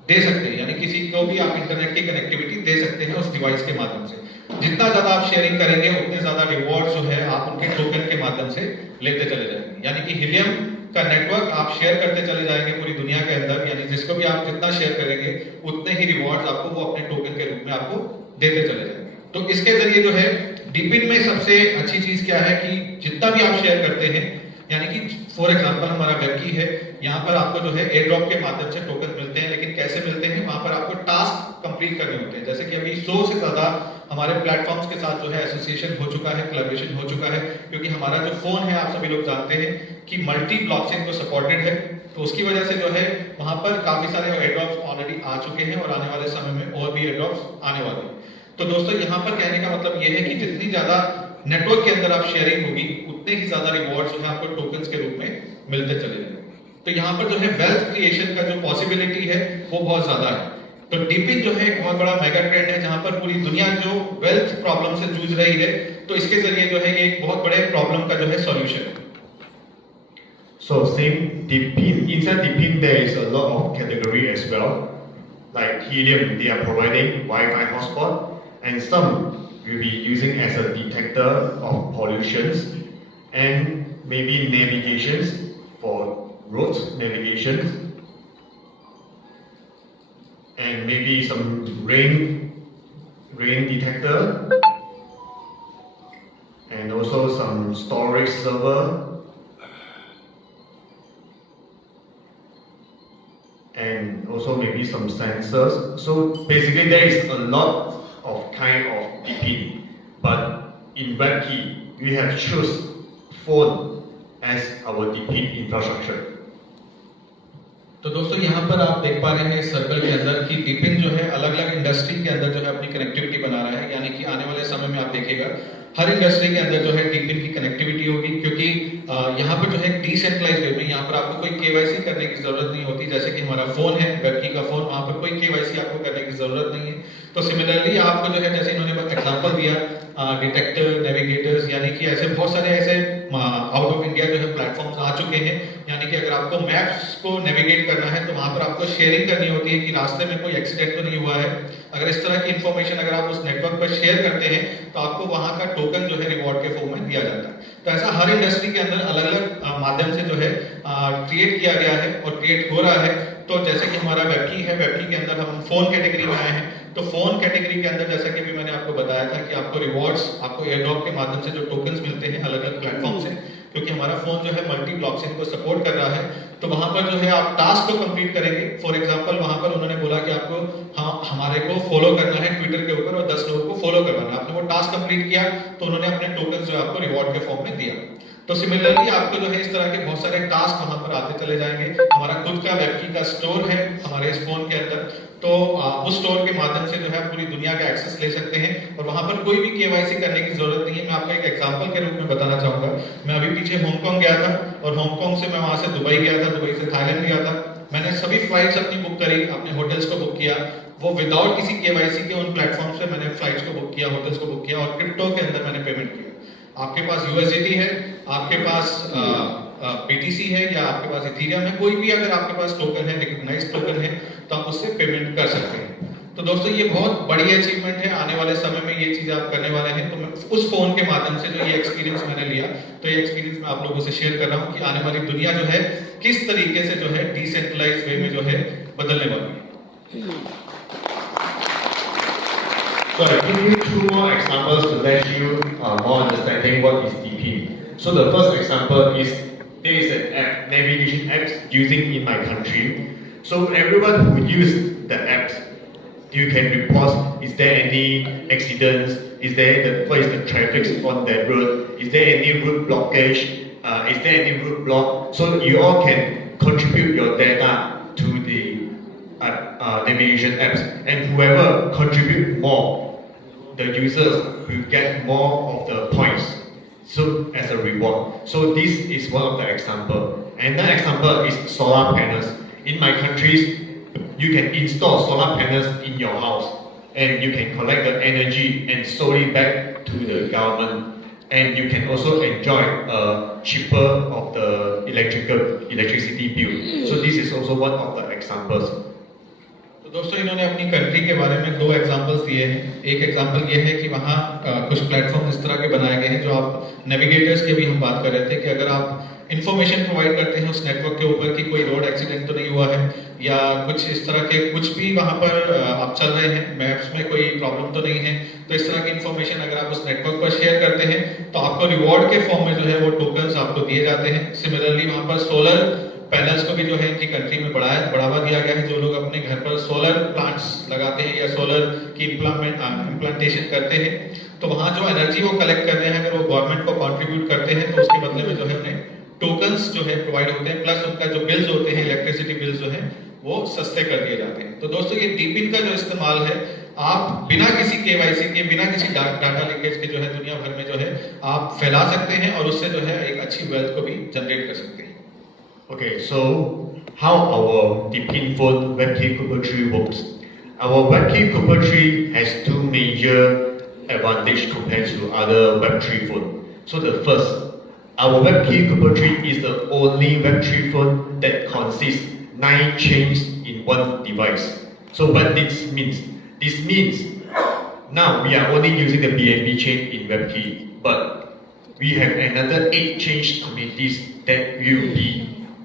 दे सकते हैं, यानी किसी को भी आप इंटरनेट की कनेक्टिविटी दे सकते हैं उस डिवाइस के माध्यम से। जितना ज्यादा आप शेयरिंग करेंगे उतने ज्यादा रिवॉर्ड जो है आप उनके टोकन के माध्यम से लेते चले जाएंगे। यानी कि हीलियम का नेटवर्क आप शेयर करते चले जाएंगे पूरी दुनिया के अंदर, यानी जिसको भी आप जितना शेयर करेंगे उतने ही रिवॉर्ड्स आपको वो अपने टोकन के रूप में आपको देते चले जाएंगे। तो इसके जरिए जो है डीपिन में सबसे अच्छी चीज क्या है कि जितना भी आप शेयर करते हैं यानी कि फॉर एग्जांपल हमारा वेब की है, यहाँ पर आपको जो है एयर ड्रॉप के माध्यम से टोकन मिलते हैं, लेकिन कैसे मिलते हैं, वहां पर आपको टास्क कंप्लीट करने होते हैं। जैसे कि अभी 100 से ज्यादा हमारे प्लेटफॉर्म्स के साथ जो है एसोसिएशन हो चुका है, कोलैबोरेशन हो चुका है, क्योंकि हमारा जो फोन है आप सभी लोग जानते हैं कि मल्टी ब्लॉकचेन को सपोर्टेड है, तो उसकी वजह से जो है वहां पर काफी सारे एयर ड्रॉप्स ऑलरेडी आ चुके हैं और आने वाले समय में और भी एयर ड्रॉप्स आने वाले हैं। तो दोस्तों यहाँ पर कहने का मतलब ये है कि जितनी ज्यादा नेटवर्क के अंदर आप शेयरिंग होगी, उतने ही ज्यादा रिवॉर्ड जो है आपको टोकन्स के रूप में मिलते चले जाएंगे। तो यहाँ पर जो है वेल्थ क्रिएशन का जो पॉसिबिलिटी है वो बहुत ज्यादा है। तो डीपिंग जो है एक बहुत बड़ा मेगा ट्रेंड है, जहां पर पूरी दुनिया जो वेल्थ प्रॉब्लम से जूझ रही है, तो इसके जरिए जो है ये एक बहुत बड़े प्रॉब्लम का जो है सॉल्यूशन है। So same Deepin, inside Deepin there is a lot of category as well. Like Helium, they are providing Wi-Fi hotspot, and some will be using as a detector of pollutions, and maybe navigations for road navigations, and maybe some rain detector, and also some storage server, and also maybe some sensors. So basically there is a lot of kind of DP, but in WebKey we have choose phone as our DP infrastructure. तो दोस्तों यहाँ पर आप देख पा रहे हैं इस सर्कल के अंदर कि डीपिन जो है अलग अलग इंडस्ट्री के अंदर जो है अपनी कनेक्टिविटी बना रहा है, यानी कि आने वाले समय में आप देखिएगा हर इंडस्ट्री के अंदर जो है डीपिन की कनेक्टिविटी होगी, क्योंकि यहाँ पर जो है डिसेंट्रलाइज वे में यहाँ पर आपको कोई केवाईसी करने की जरूरत नहीं होती। जैसे कि हमारा फोन है वेबकी का फोन, वहाँ पर कोई केवाईसी आपको करने की जरूरत नहीं है। तो सिमिलरली आपको जो है जैसे इन्होंने एग्जांपल दिया डिटेक्टर, नेविगेटर्स, यानी कि ऐसे बहुत सारे ऐसे आउट ऑफ इंडिया जो है प्लेटफॉर्म्स आ चुके हैं, यानी कि अगर आपको मैप्स को नेविगेट करना है तो वहां पर आपको शेयरिंग करनी होती है कि रास्ते में कोई एक्सीडेंट तो नहीं हुआ है। अगर इस तरह की इंफॉर्मेशन अगर आप उस नेटवर्क पर शेयर करते हैं तो आपको वहां का टोकन जो है रिवॉर्ड के फॉर्म में दिया जाता है। तो ऐसा हर इंडस्ट्री के अंदर अलग अलग माध्यम से जो है क्रिएट किया गया है और क्रिएट हो रहा है। तो जैसे कि हमारा वेबकी है, वेबकी के अंदर हम फोन कैटेगरी में आए हैं, तो फोन कैटेगरी के अंदर जैसा कि भी मैंने आपको बताया था कि आपको रिवॉर्ड्स, आपको एयर ड्रॉप के माध्यम से जो टोकन्स मिलते हैं अलग अलग प्लेटफॉर्म से, क्योंकि हमारा फोन जो है मल्टी ब्लॉकचेन को सपोर्ट कर रहा है। तो वहां पर जो है आप टास्क को कंप्लीट करेंगे। फॉर एग्जांपल वहां पर उन्होंने बोला कि आपको हमारे को फॉलो करना है ट्विटर के ऊपर और 10 लोगों को फॉलो करवाना है। आपने वो टास्क कंप्लीट किया तो उन्होंने अपने टोकन जो है आपको रिवॉर्ड के फॉर्म में दिया। तो सिमिलरली आपको जो है इस तरह के बहुत सारे टास्क वहां पर आते चले जाएंगे। हमारा खुद का वेबकी का स्टोर है हमारे इस फोन के अंदर, तो उस स्टोर के माध्यम से जो है पूरी दुनिया का एक्सेस ले सकते हैं और वहां पर कोई भी केवाईसी करने की जरूरत नहीं है। मैं आपको एक एग्जांपल के रूप में बताना चाहूंगा। मैं अभी पीछे हांगकांग गया था और हांगकांग से मैं वहां से दुबई गया था, दुबई से थाईलैंड गया था। मैंने सभी फ्लाइट्स अपनी बुक करी, अपने होटल्स को बुक किया, वो विदाउट किसी केवाईसी के उन प्लेटफॉर्म से मैंने फ्लाइट्स को बुक किया, होटल्स को बुक किया और क्रिप्टो के अंदर मैंने पेमेंट किया। आपके पास यूएसडीटी है, आपके पास बीटीसी है या आपके पास इथेरियम है, कोई भी अगर आपके पास टोकन है, रिकॉग्नाइज्ड टोकन है, तो आप उससे पेमेंट कर सकते हैं। तो दोस्तों ये बहुत बड़ी अचीवमेंट है, आने वाले समय में ये चीज आप करने वाले हैं। तो मैं उस फोन के माध्यम से जो ये एक्सपीरियंस मैंने लिया, तो ये एक्सपीरियंस मैं आप लोगों से शेयर कर रहा हूँ कि आने वाली दुनिया जो है किस तरीके से जो है डिसेंट्रलाइज वे में जो है बदलने वाली है। So I give you two more examples to let you more understanding what is DP. So the first example is there is an app, navigation apps using in my country. So everyone who use the apps, you can report, is there any accidents, what is the traffic on that road, is there any route blockage, is there any route block. So you all can contribute your data to the navigation apps, and whoever contribute more, the users will get more of the points, so as a reward. So this is one of the example. And the example is solar panels. In my countries, you can install solar panels in your house, and you can collect the energy and sell it back to the government. And you can also enjoy a cheaper of the electricity bill. So this is also one of the examples. तो दोस्तों इन्होंने अपनी country के बारे में 2 examples दिए हैं। एक एग्जांपल ये है कि वहाँ कुछ प्लेटफॉर्म इस तरह के बनाए गए हैं जो आप नेविगेटर्स की भी हम बात कर रहे थे कि अगर आप इंफॉर्मेशन प्रोवाइड करते हैं उस नेटवर्क के ऊपर कि कोई रोड एक्सीडेंट तो नहीं हुआ है या कुछ इस तरह के कुछ भी वहाँ पर आप चल रहे हैं, मैप्स में कोई प्रॉब्लम तो नहीं है, तो इस तरह की इंफॉर्मेशन अगर आप उस नेटवर्क पर शेयर करते हैं तो आपको रिवॉर्ड के फॉर्म में जो है वो टोकन्स आपको दिए जाते हैं। सिमिलरली वहाँ पर सोलर पैनल्स को भी जो है इनकी कंट्री में बढ़ावा दिया गया है। जो लोग अपने घर पर सोलर प्लांट्स लगाते हैं या सोलर की इम्प्लांटेशन करते हैं तो वहाँ जो एनर्जी वो कलेक्ट कर रहे हैं अगर वो गवर्नमेंट को कंट्रीब्यूट करते हैं तो उसके बदले में जो है उन्हें टोकन्स जो है प्रोवाइड होते हैं, प्लस उनका जो बिल्स होते हैं इलेक्ट्रिसिटी बिल्स जो है वो सस्ते कर दिए जाते हैं। तो दोस्तों ये डीपिन का जो इस्तेमाल है आप बिना किसी केवाईसी के बिना किसी डाटा लीकेज के जो है दुनिया भर में जो है आप फैला सकते हैं और उससे जो है एक अच्छी वेल्थ को भी जनरेट कर सकते हैं। Okay, so how our DeepIn phone WebKey Cooper tree works? Our WebKey Cooper tree has 2 major advantages compared to other Web3 phone. So the first, our WebKey Cooper tree is the only Web3 phone that consists 9 chains in one device. So what this means? This means now we are only using the BNB chain in WebKey, but we have another 8 chain communities that will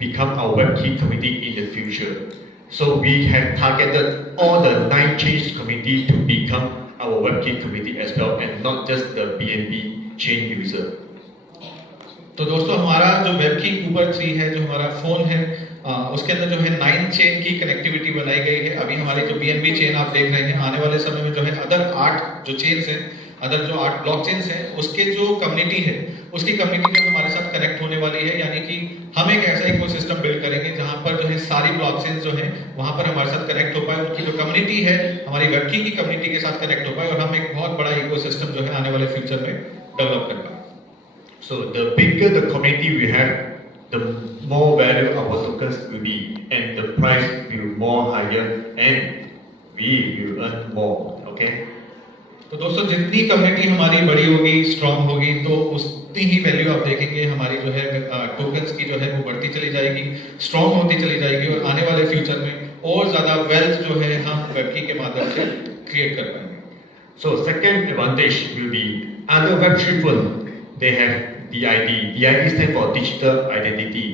become our WebKey community in the future. So we have targeted all the 9 chain community to become our WebKey community as well, and not just the BNB chain user. तो दोस्तों हमारा जो WebKey Cooper 3 है, जो हमारा phone है उसके अंदर जो है 9 चेन की कनेक्टिविटी बनाई गई है। अभी हमारी जो BNB चेन आप देख रहे हैं, आने वाले समय में जो है अदर 8 जो चेन्स हैं, अदर जो 8 ब्लॉकचेन्स हैं उसके जो कम्युनिटी है उसकी कम्युनिटी जो हमारे साथ कनेक्ट होने वाली है। यानी कि हम एक ऐसा इकोसिस्टम बिल्ड करेंगे जहां पर जो है सारी ब्लॉकचेन्स जो है वहां पर हमारे साथ कनेक्ट हो पाए, उनकी जो कम्युनिटी है हमारी WebKey की कम्युनिटी के साथ कनेक्ट हो पाए और हम एक बहुत बड़ा इकोसिस्टम जो है आने वाले फ्यूचर में डेवलप कर पाए। So the bigger the community we have, the more value our tokens will be, and the price will more higher, and we will earn more. Okay. तो दोस्तों जितनी कम्युनिटी हमारी बड़ी होगी, स्ट्रांग होगी, तो उतनी ही वैल्यू आप देखेंगे हमारी जो है टोकन्स की जो है वो बढ़ती चली जाएगी, स्ट्रांग होती चली जाएगी और आने वाले फ्यूचर में और ज्यादा वेल्थ जो है हम WebKey के माध्यम से क्रिएट कर पाएंगे। So second advantage will be other Web3 phone, they have DID. DID stands for digital identity.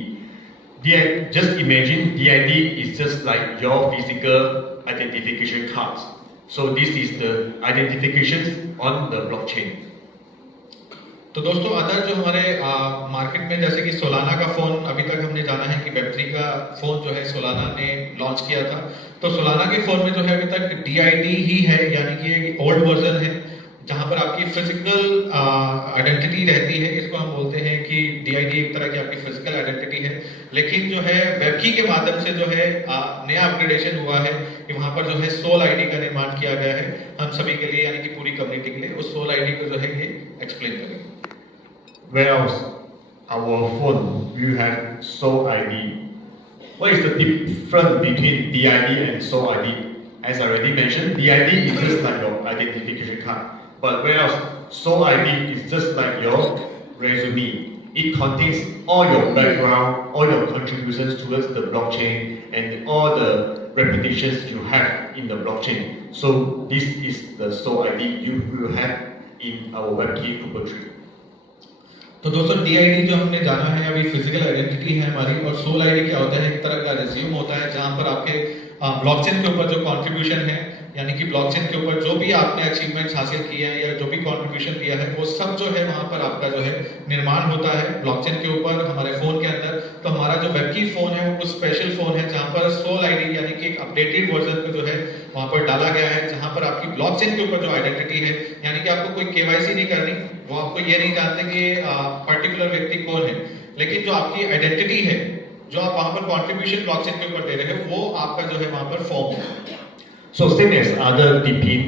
Just imagine DID is just like your physical identification cards. So this is the identifications on the blockchain. तो दोस्तों other जो हमारे market में जैसे कि Solana का phone अभी तक हमने जाना है कि Web3 का फोन जो है सोलाना ने लॉन्च किया था, तो सोलाना के फोन में जो है अभी तक DID ही है, यानी कि एक ओल्ड वर्जन है जहां पर आपकी फिजिकल आइडेंटिटी रहती है। इसको हम बोलते हैं कि DID एक तरह की आपकी फिजिकल आइडेंटिटी है, लेकिन जो है WebKey के माध्यम से जो है नया अपग्रेडेशन हुआ है कि वहां पर जो है सोल ID का निर्माण किया गया है हम सभी के लिए, यानी कि पूरी कम्युनिटी के लिए। उस सोल ID को जो है ये एक्सप्लेन करेंगे। Whereas our phone will have Soul ID. What is the difference between DID and Soul ID? As I already mentioned, DID is just like your identification card. But whereas Soul ID is just like your resume. It contains all your background, all your contributions towards the blockchain, and all the reputations you have in the blockchain. So this is the Soul ID you will have in our WebKey Cooper tree. तो दोस्तों DID जो हमने जाना है अभी physical identity है हमारी, और सोल ID क्या होता है, एक तरह का रिज्यूम होता है जहां पर आपके ब्लॉकचेन के ऊपर जो कंट्रीब्यूशन है, यानी कि ब्लॉकचेन के ऊपर जो भी आपने अचीवमेंट्स हासिल किए हैं या जो भी कंट्रीब्यूशन दिया है वो सब जो है वहां पर आपका जो है निर्माण होता है ब्लॉकचेन के ऊपर हमारे फोन के अंदर। तो हमारा जो WebKey फोन है वो कुछ स्पेशल फोन है जहां पर सोल ID यानी कि एक अपडेटेड वर्जन को जो है वहां पर डाला गया है, जहां पर आपकी ब्लॉकचेन के ऊपर जो आइडेंटिटी है, यानी कि आपको कोई KYC नहीं करनी, वो आपको ये नहीं जानते कि पर्टिकुलर व्यक्ति कौन है, लेकिन जो आपकी आइडेंटिटी है जो आप वहां पर कंट्रीब्यूशन ब्लॉकचेन के ऊपर दे रहे हैं वो आपका जो है वहां पर फॉर्म होगा। So same as other DeepIn,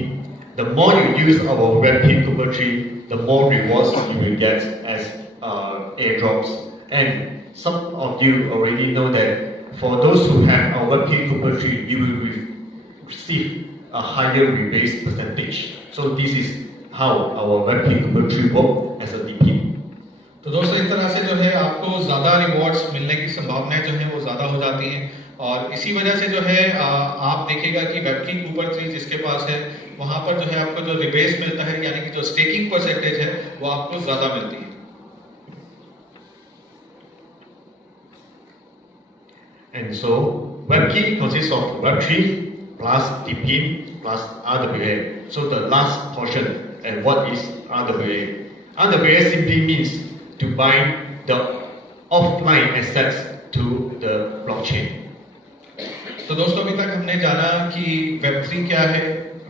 the more you use our WebKey Cooper tree, the more rewards you will get as airdrops. And some of you already know that for those who have our WebKey Cooper tree, you will receive a higher rebate percentage. So this is how our WebKey Cooper tree work as a DeepIn. तो दोस्तों इस तरह से जो है आपको ज्यादा rewards मिलने की संभावनाएं जो है वो ज्यादा हो जाती हैं। और इसी वजह से जो है आप देखिएगा कि वेब3 कूपर 3 जिसके पास है वहां पर जो है आपको जो रिबेस मिलता है यानी कि जो स्टेकिंग परसेंटेज है वो आपको ज्यादा मिलती है। And so WebKey consists of Web3 plus DeepIn plus RWA. So the last portion, and what is RWA? RWA simply means to bind the offline assets to the blockchain. तो दोस्तों अभी तक हमने जाना कि Web3 क्या है,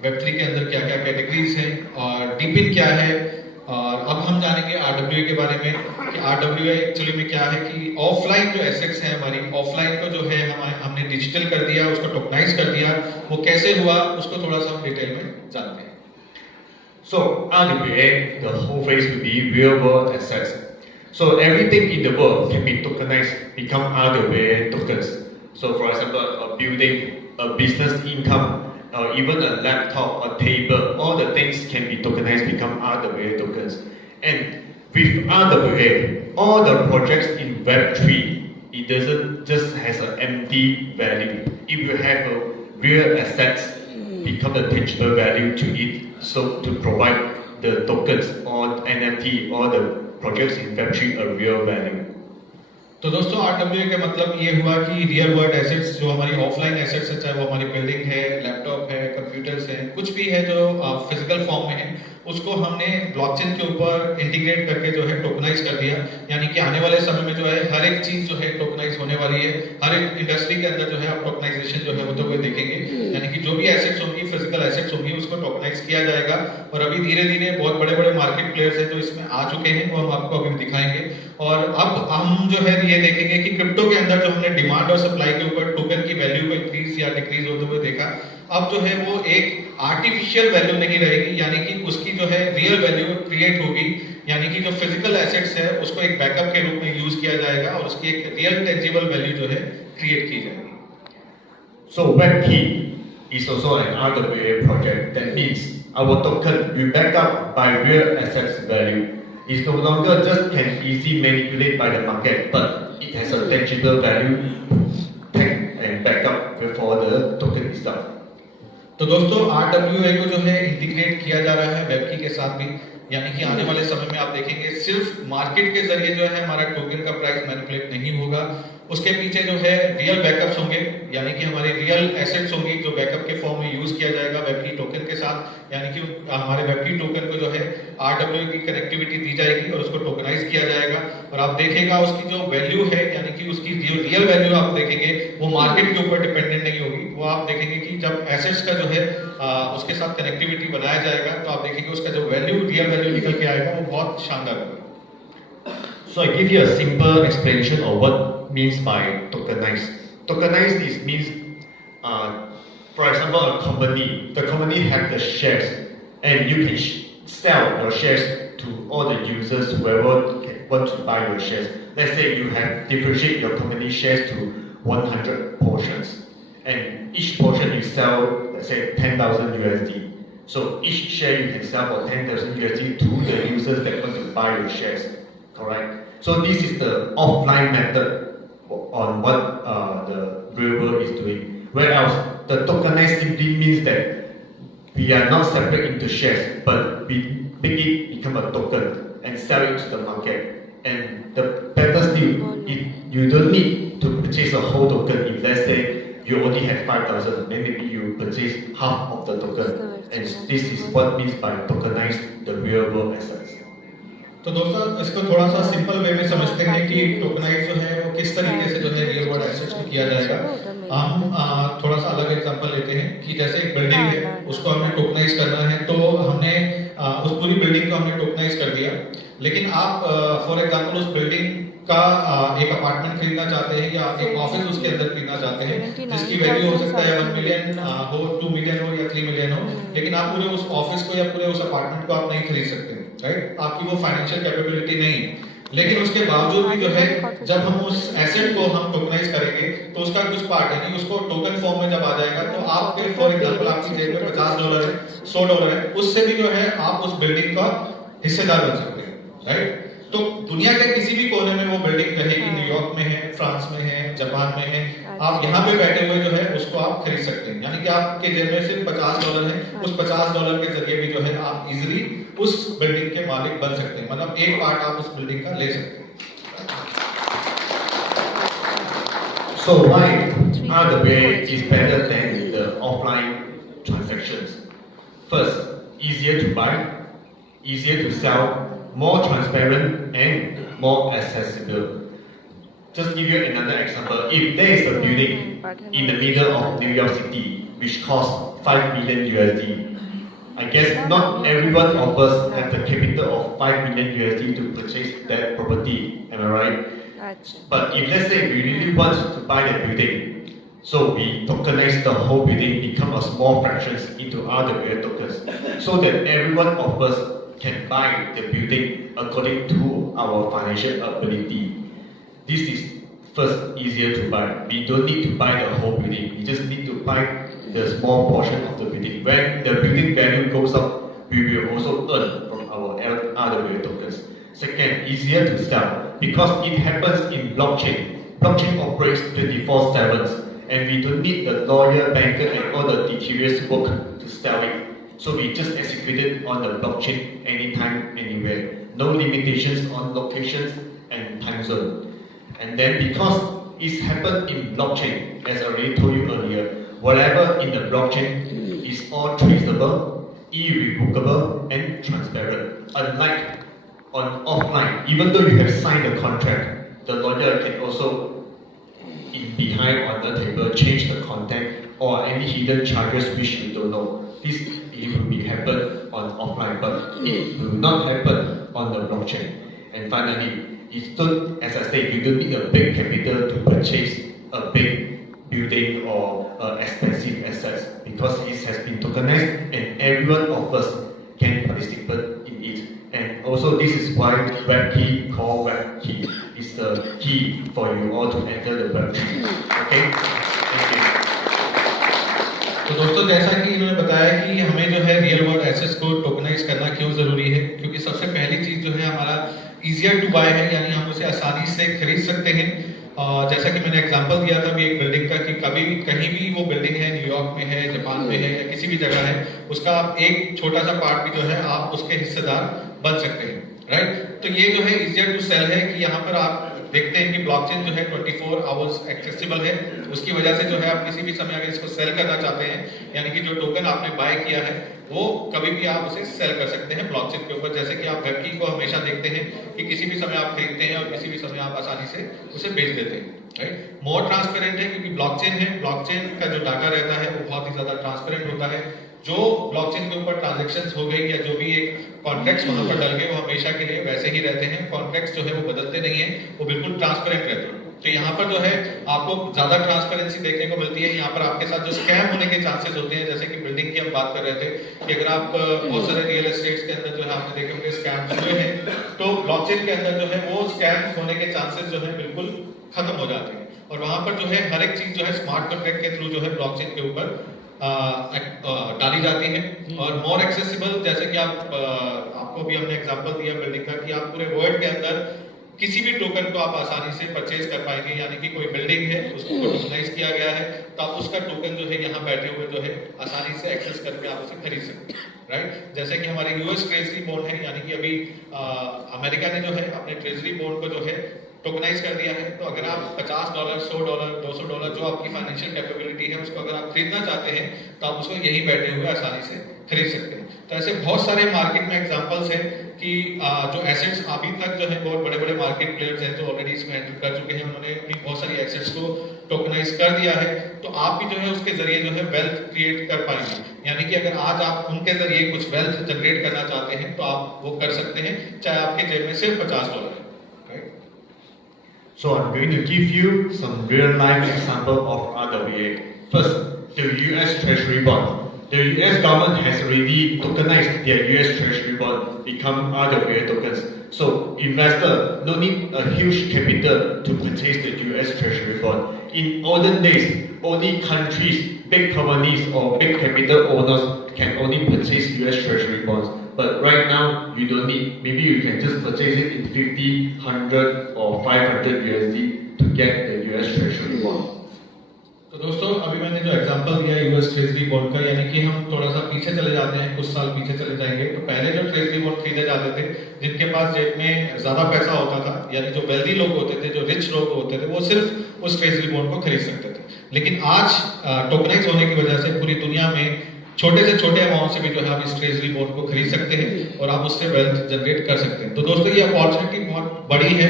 Web3 के अंदर क्या क्या कैटेगरीज हैं और DeepIn क्या है, और अब हम जानेंगे RWA के बारे में कि RWA एक्चुअली में क्या है कि ऑफलाइन जो एसेट्स हैं हमारी ऑफलाइन को जो है हमने डिजिटल कर दिया, उसको टोकनाइज कर दिया, वो कैसे हुआ उसको थोड़ा सा हम डिटेल में जानते हैं। So RWA, the whole phrase will be real world assets. So everything in the world can be tokenized, become RWA tokens. So for example, a building, a business income, even a laptop, a table, all the things can be tokenized, become RWA tokens. And with RWA, all the projects in Web3, it doesn't just has an empty value. If you have a real assets, become the tangible value to it, so to provide the tokens or NFT or the projects in Web3 a real value. तो दोस्तों RWA का मतलब ये हुआ कि real world assets जो हमारी offline assets है, चाहे वो हमारी बिल्डिंग है, लैपटॉप है, कंप्यूटर्स हैं, कुछ भी है जो फिजिकल फॉर्म में है, उसको हमने ब्लॉकचेन के ऊपर इंटीग्रेट करके जो है टोकनाइज कर दिया। यानी कि आने वाले समय में जो है हर एक चीज जो है टोकनाइज होने वाली है, हर एक इंडस्ट्री के अंदर जो है आप टोकनाइजेशन जो है होते हुए देखेंगे। यानी कि जो भी एसेट्स होंगी, फिजिकल एसेट्स होंगी, उसको टोकनाइज किया जाएगा। और अभी धीरे धीरे बहुत बड़े बड़े मार्केट प्लेयर्स हैं जो इसमें आ चुके हैं, वो हम आपको अभी दिखाएंगे। और अब हम जो है ये देखेंगे कि क्रिप्टो के अंदर जो हमने डिमांड और सप्लाई के ऊपर टोकन की वैल्यू को इंक्रीज या डिक्रीज होते हुए देखा, अब जो है वो एक आर्टिफिशियल वैल्यू नहीं रहेगी, यानी कि उसकी जो है रियल वैल्यू क्रिएट होगी। यानी कि जो फिजिकल एसेट्स है उसको एक बैकअप के रूप में यूज किया जाएगा और उसकी एक रियल टेंजिबल वैल्यू जो है क्रिएट की जाएगी। So WebKey is also an RWA project. That means our token will back up by real assets value. It's no longer just can easily manipulate by the market, but it has a tangible value, tag and backup for the token itself. तो दोस्तों RWA को जो है integrate किया जा रहा है वेबकी के साथ भी। यानी कि आने वाले समय में आप देखेंगे सिर्फ मार्केट के जरिए जो है हमारा टोकन का प्राइस मैनिपुलेट नहीं होगा, उसके पीछे जो है रियल बैकअप्स होंगे, यानी कि हमारे रियल एसेट्स होंगी जो बैकअप के फॉर्म में यूज किया जाएगा वेबकी टोकन के साथ। यानी कि हमारे वेबकी टोकन को जो है RWA की कनेक्टिविटी दी जाएगी और उसको टोकनाइज किया जाएगा। और आप देखेगा उसकी जो वैल्यू है, यानी कि उसकी जो रियल वैल्यू आप देखेंगे वो मार्केट के ऊपर डिपेंडेंट नहीं होगी। वो आप देखेंगे कि जब एसेट्स का जो है उसके साथ कनेक्टिविटी बनाया जाएगा तो आप देखेंगे उसका जो वैल्यू रियल वैल्यू निकल के आएगा वो बहुत शानदार होगा। So I give you a simple explanation of what means by tokenized. Tokenized is means, for example, a company. The company have the shares, and you can sell your shares to all the users whoever want to buy your shares. Let's say you have differentiate your company shares to 100 portions, and each portion you sell, let's say 10,000 USD. So each share you can sell for 10,000 USD to the users that want to buy your shares. Correct. So this is the offline method on what the real world is doing. Whereas the tokenized simply means that we are not separate into shares, but we make it become a token and sell it to the market. And the better still, you don't need to purchase a whole token. If let's say you only have 5,000, then maybe you purchase half of the token. And this is what means by tokenized the real world assets. तो दोस्तों इसको थोड़ा सा simple way में समझते हैं कि tokenise जो है वो किस तरीके से जो है रियल वर्ल्ड एसेट्स को किया जाएगा। हम थोड़ा सा अलग एग्जांपल लेते हैं कि जैसे एक बिल्डिंग है, उसको हमने टोकनाइज करना है, तो हमने उस पूरी बिल्डिंग को हमने टोकनाइज कर दिया। लेकिन आप फॉर एग्जांपल उस बिल्डिंग का एक अपार्टमेंट खरीदना चाहते हैं या एक ऑफिस उसके अंदर खरीदना चाहते हैं जिसकी वैल्यू हो सकता है 1 मिलियन हो, 2 मिलियन हो या 3 मिलियन हो, लेकिन आप पूरे उस ऑफिस को या पूरे उस अपार्टमेंट को आप नहीं खरीद सकते, राइट? आपकी वो फाइनेंशियल कैपेबिलिटी नहीं है। लेकिन उसके बावजूद भी जो है जब हम उस एसेट को हम टोकनाइज करेंगे तो उसका कुछ पार्ट यानी उसको टोकन फॉर्म में जब आ जाएगा तो आपके फॉर एग्जांपल आपकी जेब में $50 है, $100 है, उससे भी जो है आप उस बिल्डिंग का हिस्सेदार बन सकते हैं, राइट? तो दुनिया के किसी भी कोने में वो बिल्डिंग रहेगी, न्यूयॉर्क में है, फ्रांस में है, जापान में है, आप यहाँ पे बैठे हुए जो है उसको आप खरीद सकते हैं। यानी कि आपके जेब में सिर्फ $50 है, उस $50 के जरिए भी जो है आप इजिली उस बिल्डिंग के मालिक बन सकते हैं, मतलब एक पार्ट आप उस बिल्डिंग का ले सकते हैं। So why RWA is better than the offline transactions? First, easier to buy, easier to sell, more transparent and more accessible. Just give you another example. If there is a building in the middle of New York City which costs $5 million, I guess not every one of us have the capital of $5 million to purchase that property. Am I right? But if let's say we really want to buy the building, so we tokenize the whole building, become a small fractions into RWA tokens, so that every one of us can buy the building according to our financial ability. This is first easier to buy. We don't need to buy the whole building. We just need to buy the small portion of the building. When the building value goes up, we will also earn from our RWA tokens. Second, easier to sell because it happens in blockchain. Blockchain operates 24/7, and we don't need the lawyer, banker, and all the tedious work to sell it. So we just execute it on the blockchain anytime, anywhere. No limitations on locations and time zone. And then because it's happened in blockchain, as I already told you earlier, whatever in the blockchain is all traceable, irrevocable, and transparent. Unlike on offline, even though you have signed a contract, the lawyer can also, in behind on the table, change the content or any hidden charges which you don't know. This will be happen on offline, but it will not happen on the blockchain. And finally, as I said, you don't need a big capital to purchase a big building or expensive assets because it has been tokenized and every one of us can participate in it. And also this is why Web key called Web key is the key for you all to enter the Web key. Okay? Thank you. तो दोस्तों जैसा कि इन्होंने बताया कि हमें जो है रियल वर्ल्ड एसेट्स को टोकनाइज करना क्यों जरूरी है, क्योंकि सबसे पहली चीज जो है हमारा इजियर टू बाय है, यानी हम उसे आसानी से खरीद सकते हैं। जैसा कि मैंने एग्जांपल दिया था भी एक बिल्डिंग का कि कभी कहीं भी वो बिल्डिंग है, न्यूयॉर्क में है, जापान में है या किसी भी जगह है, उसका आप एक छोटा सा पार्ट भी जो है आप उसके हिस्सेदार बन सकते हैं, राइट। तो ये जो है इजियर टू सेल है कि यहाँ पर आप देखते हैं कि ब्लॉकचेन जो है 24 आवर्स एक्सेसिबल है। उसकी वजह से जो है आप किसी भी समय अगर इसको सेल करना चाहते हैं, यानी कि जो टोकन आपने बाय किया है वो कभी भी आप उसे सेल कर सकते हैं ब्लॉकचेन के ऊपर। जैसे कि आप वेब की को हमेशा देखते हैं कि किसी भी समय आप खरीदते हैं और किसी भी समय आप आसानी से उसे बेच देते हैं, राइट। मोर ट्रांसपेरेंट है क्योंकि ब्लॉकचेन है, ब्लॉकचेन का जो डाटा रहता है वो बहुत ही ज्यादा ट्रांसपेरेंट होता है। जो ब्लॉकचेन के ऊपर ट्रांजैक्शंस हो गई या जो भी एक कॉन्ट्रैक्ट्स वहां पर डल गए वो हमेशा के लिए वैसे ही रहते हैं। कॉन्ट्रैक्ट्स जो है वो बदलते नहीं है, वो बिल्कुल ट्रांसपेरेंट रहते हैं। तो यहाँ पर जो है आपको ज्यादा ट्रांसपेरेंसी देखने को मिलती है। यहाँ पर आपके साथ जो स्कैम होने के चांसेस होते हैं, जैसे कि बिल्डिंग की हम बात कर रहे थे कि अगर आप बहुत सारे रियल एस्टेट्स के अंदर जो है आपने देखे होंगे स्कैम हुए हैं, तो ब्लॉकचेन के अंदर जो है वो स्कैम होने के चांसेस जो है बिल्कुल खत्म हो जाते हैं। और वहां पर जो है हर एक चीज जो है स्मार्ट कॉन्ट्रैक्ट के थ्रू जो है ब्लॉकचेन के ऊपर डाली जाती है और मोर एक्सेसिबल। जैसे कि आपको भी हमने एग्जांपल दिया बिल्डिंग का कि आप पूरे वर्ल्ड के अंदर किसी भी टोकन को आप आसानी से परचेज कर पाएंगे, यानी कि कोई बिल्डिंग है उसको टोकनाइज किया गया है तो आप उसका टोकन जो है यहाँ बैठे हुए जो है आसानी से एक्सेस करके आप उसे खरीद सकते हैं, राइट। जैसे कि हमारे यूएस ट्रेजरी बॉन्ड है, यानी कि अभी अमेरिका ने जो है अपने ट्रेजरी बॉन्ड को जो है टोकनाइज कर दिया है। तो अगर आप $50, $100, $200 जो आपकी फाइनेंशियल कैपेबिलिटी है उसको अगर आप खरीदना चाहते हैं तो आप उसको यहीं बैठे हुए आसानी से खरीद सकते हैं। तो ऐसे बहुत सारे मार्केट में एग्जांपल्स हैं कि जो एसेट्स अभी तक जो है बहुत बड़े बड़े मार्केट प्लेयर्स हैं जो ऑलरेडी इसमें एंटर कर चुके हैं, उन्होंने अपनी बहुत सारी एसेट्स को टोकनाइज कर दिया है। तो आप भी जो है उसके जरिए जो है वेल्थ क्रिएट कर पाएंगे, यानी कि अगर आज आप उनके जरिए कुछ वेल्थ जनरेट करना चाहते हैं तो आप वो कर सकते हैं, चाहे आपके जेब में सिर्फ $50 है। So I'm going to give you some real life example of RWA. First, the US Treasury bond. The US government has already tokenized their US Treasury bond, become RWA tokens. So investor no need a huge capital to purchase the US Treasury bond. In olden days, only countries, big companies or big capital owners can only purchase US Treasury bonds. But right now, you don't need. Maybe you can just purchase it in 50, 100 or 500 USD to get the US Treasury bond. तो दोस्तों अभी मैंने जो example दिया US treasury bond का, यानी कि हम थोड़ा सा पीछे चले जाते हैं, कुछ साल पीछे चले जाएंगे, तो पहले जो ट्रेजरी बॉन्ड खरीदे जाते थे, जिनके पास जेब में ज्यादा पैसा होता था, यानी जो वेल्दी लोग होते थे, जो रिच लोग होते थे, वो सिर्फ उस ट्रेजरी बॉन्ड को खरीद सकते थे। लेकिन आज टोकनाइज होने की वजह से पूरी दुनिया में छोटे से छोटे अमाउंट से भी जो है आप इस ट्रेजरी बॉन्ड को खरीद सकते हैं और आप उससे वेल्थ जनरेट कर सकते हैं। तो दोस्तों ये अपॉर्चुनिटी बहुत बड़ी है।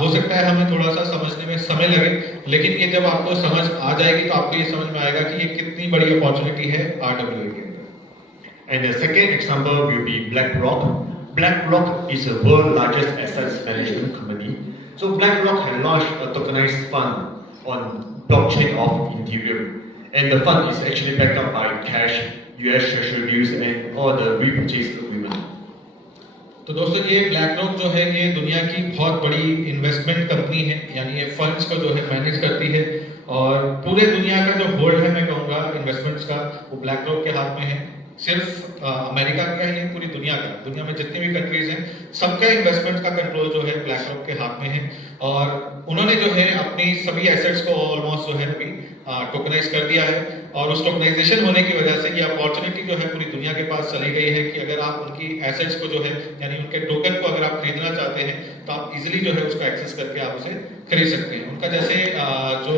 हो सकता है हमें थोड़ा सा समझने में समय लगे, लेकिन ये जब आपको समझ आ जाएगी तो आपको ये समझ में आएगा कि ये कितनी बड़ी अपॉर्चुनिटी है RWA के अंदर। And the second example will be BlackRock. BlackRock is the world's largest assets management company. So BlackRock had launched a tokenized fund on blockchain of Ethereum, and the fund is actually backed up by cash, US Treasury bills, and all the repurchase agreement. तो दोस्तों ये BlackRock जो है ये दुनिया की बहुत बड़ी इन्वेस्टमेंट कंपनी है, यानी ये फंड्स को जो है मैनेज करती है और पूरे दुनिया का जो होल्ड है मैं कहूँगा इन्वेस्टमेंट्स का वो BlackRock के हाथ में है। सिर्फ अमेरिका का ही नहीं, पूरी दुनिया का, दुनिया में जितनी भी कंट्रीज हैं सबका इन्वेस्टमेंट का कंट्रोल जो है BlackRock के हाथ में है और उन्होंने जो है अपनी सभी एसेट्स को ऑलमोस्ट जो है अभी टोकनाइज कर दिया है और उस टोकनाइजेशन होने की वजह से ये अपॉर्चुनिटी जो है पूरी दुनिया के पास चली गई है कि अगर आप उनकी एसेट्स को जो है यानी उनके टोकन को अगर आप खरीदना चाहते हैं तो आप इजीली जो है उसका एक्सेस करके आप उसे खरीद सकते हैं। उनका जैसे जो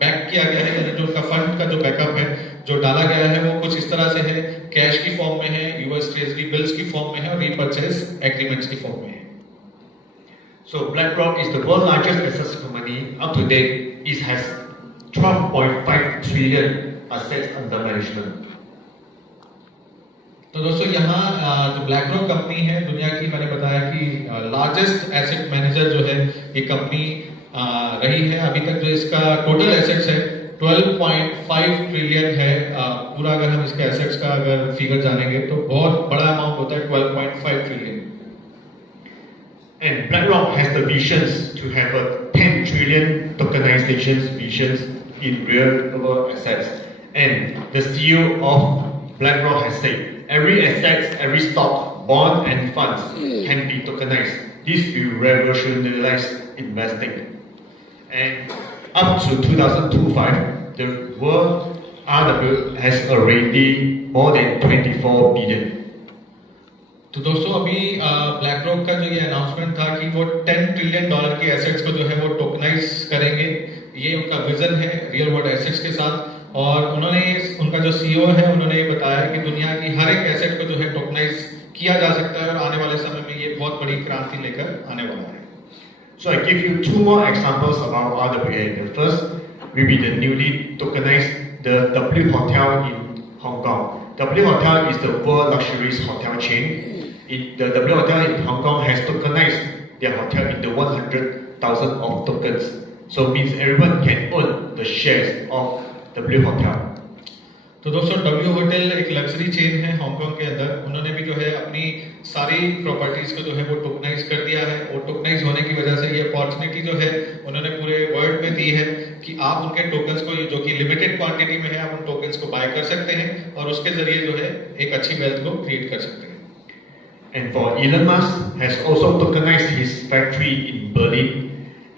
बैक किया गया है, यानी जो उनका फंड का जो बैकअप है जो डाला गया है वो कुछ इस तरह से है, कैश की फॉर्म में है, यूएस ट्रेजरी बिल्स की फॉर्म में है और रीपर्चेस एग्रीमेंट्स की फॉर्म में है। So BlackRock is the world's largest assets company. Up to date, it has 12.5 trillion assets under management. तो दोस्तों यहाँ जो BlackRock कंपनी है दुनिया की, मैंने बताया कि लार्जेस्ट एसेट मैनेजर जो है ये कंपनी रही है। अभी तक जो इसका टोटल एसेट्स है 12.5 ट्रिलियन है। पूरा अगर हम इसके एसेट्स का अगर फिगर जानेंगे तो बहुत बड़ा अमाउंट होता है 12.5 trillion. And BlackRock has the visions to have a 10 trillion tokenization visions in real-world assets. And the CEO of BlackRock has said, every asset, every stock, bond, and funds can be tokenized. This will revolutionize investing. And up to 2025, the world RWA has already more than 24 billion. तो दोस्तों अभी BlackRock का जो ये announcement था कि वो 10 trillion dollar के एसेट्स को जो है वो टोकनाइज करेंगे, ये उनका विजन है रियल वर्ल्ड एसेट्स के साथ। और उन्होंने उनका जो सीईओ है उन्होंने ये बताया कि दुनिया की हर एक एसेट को जो है टोकनाइज किया जा सकता है और आने वाले समय में ये बहुत बड़ी क्रांति लेकर आने वाला है। So I give you two more examples about RWA. The first will be the newly tokenized the W Hotel in Hong Kong. W Hotel is the world luxurious hotel chain. The W Hotel in Hong Kong has tokenized their hotel into 100,000 of tokens. So it means everyone can own the shares of W Hotel. तो दोस्तों W hotel एक luxury chain है Hong Kong के अंदर। उन्होंने भी जो है अपनी सारी प्रॉपर्टीज को जो है वो टोकनाइज कर दिया है और टोकनाइज होने की वजह से ये अपॉर्चुनिटी जो है उन्होंने पूरे वर्ल्ड में दी है कि आप उनके टोकन्स को जो कि लिमिटेड क्वांटिटी में है आप उन टोकन्स को बाय कर सकते हैं और उसके जरिए जो है एक अच्छी वेल्थ को क्रिएट कर सकते हैं। And for Elon Musk has also tokenized his factory in Berlin,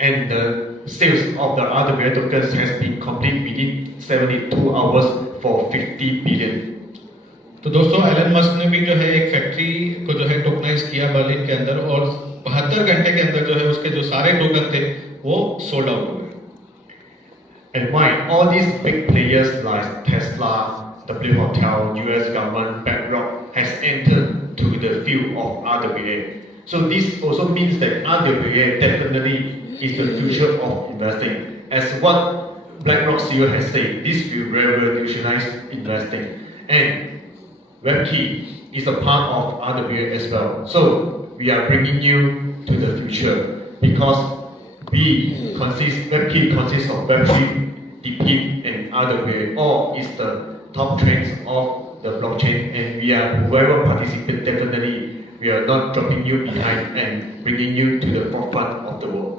and the sales of the RWA tokens has been complete within 72 hours for 50 billion. तो दोस्तों एलन मस्क ने भी जो है एक फैक्ट्री को जो है टोकनाइज किया बर्लिन के अंदर और 72 घंटे के अंदर जो है उसके जो सारे टोकन थे वो सोल्ड आउट हो गए। And why all these big players like Tesla, W Hotel, US government, BlackRock has entered to the field of RWA. So this also means that RWA definitely is the future of investing. As what BlackRock CEO has said, this will revolutionize investing. And WebKey is a part of RWA as well. So we are bringing you to the future because WebKey consists of Web3, DeepIn, and RWA. All is the top trends of the blockchain, and we are whoever participate definitely we are not dropping you behind and bringing you to the forefront of the world.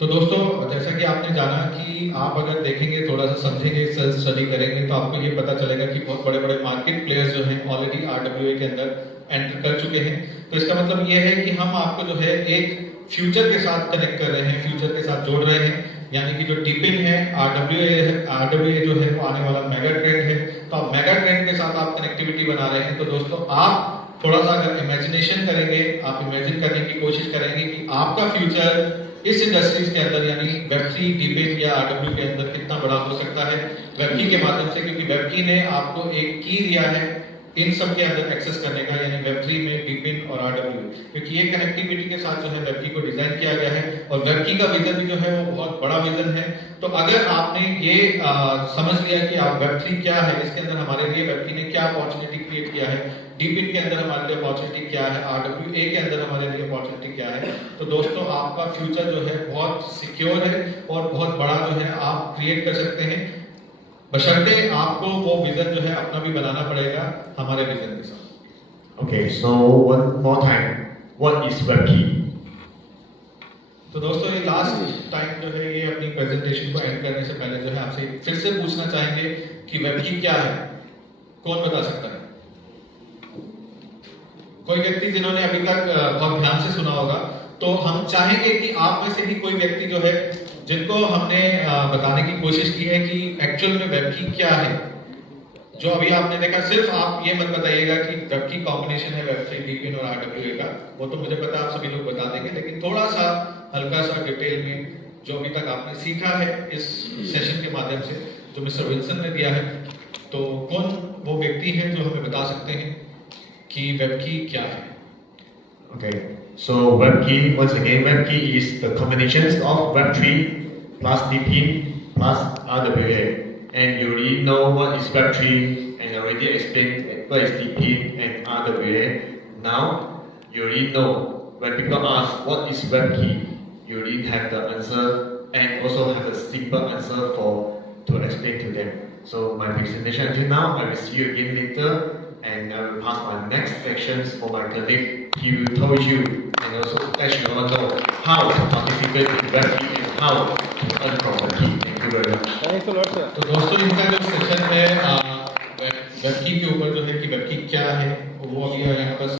तो दोस्तों जैसा कि आपने जाना कि आप अगर देखेंगे थोड़ा सा समझेंगे सेल्फ स्टडी करेंगे तो आपको ये पता चलेगा कि बहुत बड़े बड़े मार्केट प्लेयर्स जो हैं ऑलरेडी RWA के अंदर एंटर कर चुके हैं। तो इसका मतलब ये है कि हम आपको जो है एक फ्यूचर के साथ कनेक्ट कर रहे हैं, फ्यूचर के साथ जोड़ रहे हैं, यानी कि जो डीपिन है, आरडब्ल्यूए जो है वो आने वाला मेगा ट्रेंड है। तो आप मेगा ट्रेंड के साथ आप कनेक्टिविटी बना रहे हैं। तो दोस्तों आप थोड़ा सा अगर इमेजिनेशन करेंगे, आप इमेजिन करने की कोशिश करेंगे कि आपका फ्यूचर इस इंडस्ट्रीज के अंदर यानी वेब3, डीपिन या आरडब्ल्यू के अंदर कितना बड़ा हो सकता है वेब3 के माध्यम से, क्योंकि वेब3 ने आपको एक की दिया है इन सब के अंदर एक्सेस करने का, यानी वेब3 में डीपिन और आरडब्ल्यू, क्योंकि ये कनेक्टिविटी के साथ जो है वेब3 को डिजाइन किया गया है और वेब3 का विजन भी जो है वो बहुत बड़ा विजन है। तो अगर आपने ये समझ लिया कि आप वेब3 क्या है, इसके अंदर हमारे लिए वेब3 ने क्या अपॉर्चुनिटी क्रिएट किया है, डीपिन के अंदर हमारे लिए अपॉर्चुनिटी क्या है, आरडब्ल्यूए के अंदर हमारे लिए अपॉर्चुनिटी क्या है, तो दोस्तों आपका फ्यूचर जो है बहुत सिक्योर है और बहुत बड़ा जो है आप क्रिएट कर सकते हैं, बशर्ते आपको वो विजन जो है अपना भी बनाना पड़ेगा हमारे विजन के साथ। Okay, so one more time, what is Web3? तो दोस्तों ये लास्ट टाइम जो है ये अपनी प्रेजेंटेशन को एंड करने से पहले जो है आपसे फिर से पूछना चाहेंगे कि वेब3 क्या है, कौन बता सकता है? कोई व्यक्ति जिन्होंने अभी तक बहुत ध्यान से सुना होगा, तो हम चाहेंगे कि आप में से भी कोई व्यक्ति जो है जिनको हमने बताने की कोशिश की है कि एक्चुअल में वेब3 क्या है, जो अभी आपने देखा, सिर्फ आप ये मत बताइएगा कि वेब3 कॉम्बिनेशन है वेब3, डीपिन और आरडब्ल्यूए का, वो तो मुझे पता है आप सभी लोग बता देंगे, लेकिन थोड़ा सा हल्का सा डिटेल में जो अभी तक आपने सीखा है इस सेशन के माध्यम से जो मिस्टर विल्सन ने दिया है, तो कौन वो व्यक्ति है जो हमें बता सकते हैं कि वेब3 क्या है? Okay, so Web3, once again, Web3 is the combinations of Web3 plus DeepIn plus RWA. And you already know what is Web3 and already explained what is DeepIn and RWA. Now, you already know when people ask what is Web3, you already have the answer and also have a simple answer to explain to them. So my presentation until now, I will see you again later. And I will pass my next sections for my colleague. He will tell you and also let you all know how to participate in Web3 and how to earn from Web3. Thank you very much. Thanks a lot, sir. तो दोस्तों इनका जो session है Web3 के ऊपर जो है कि वेब3 क्या है वो अभी यहाँ पर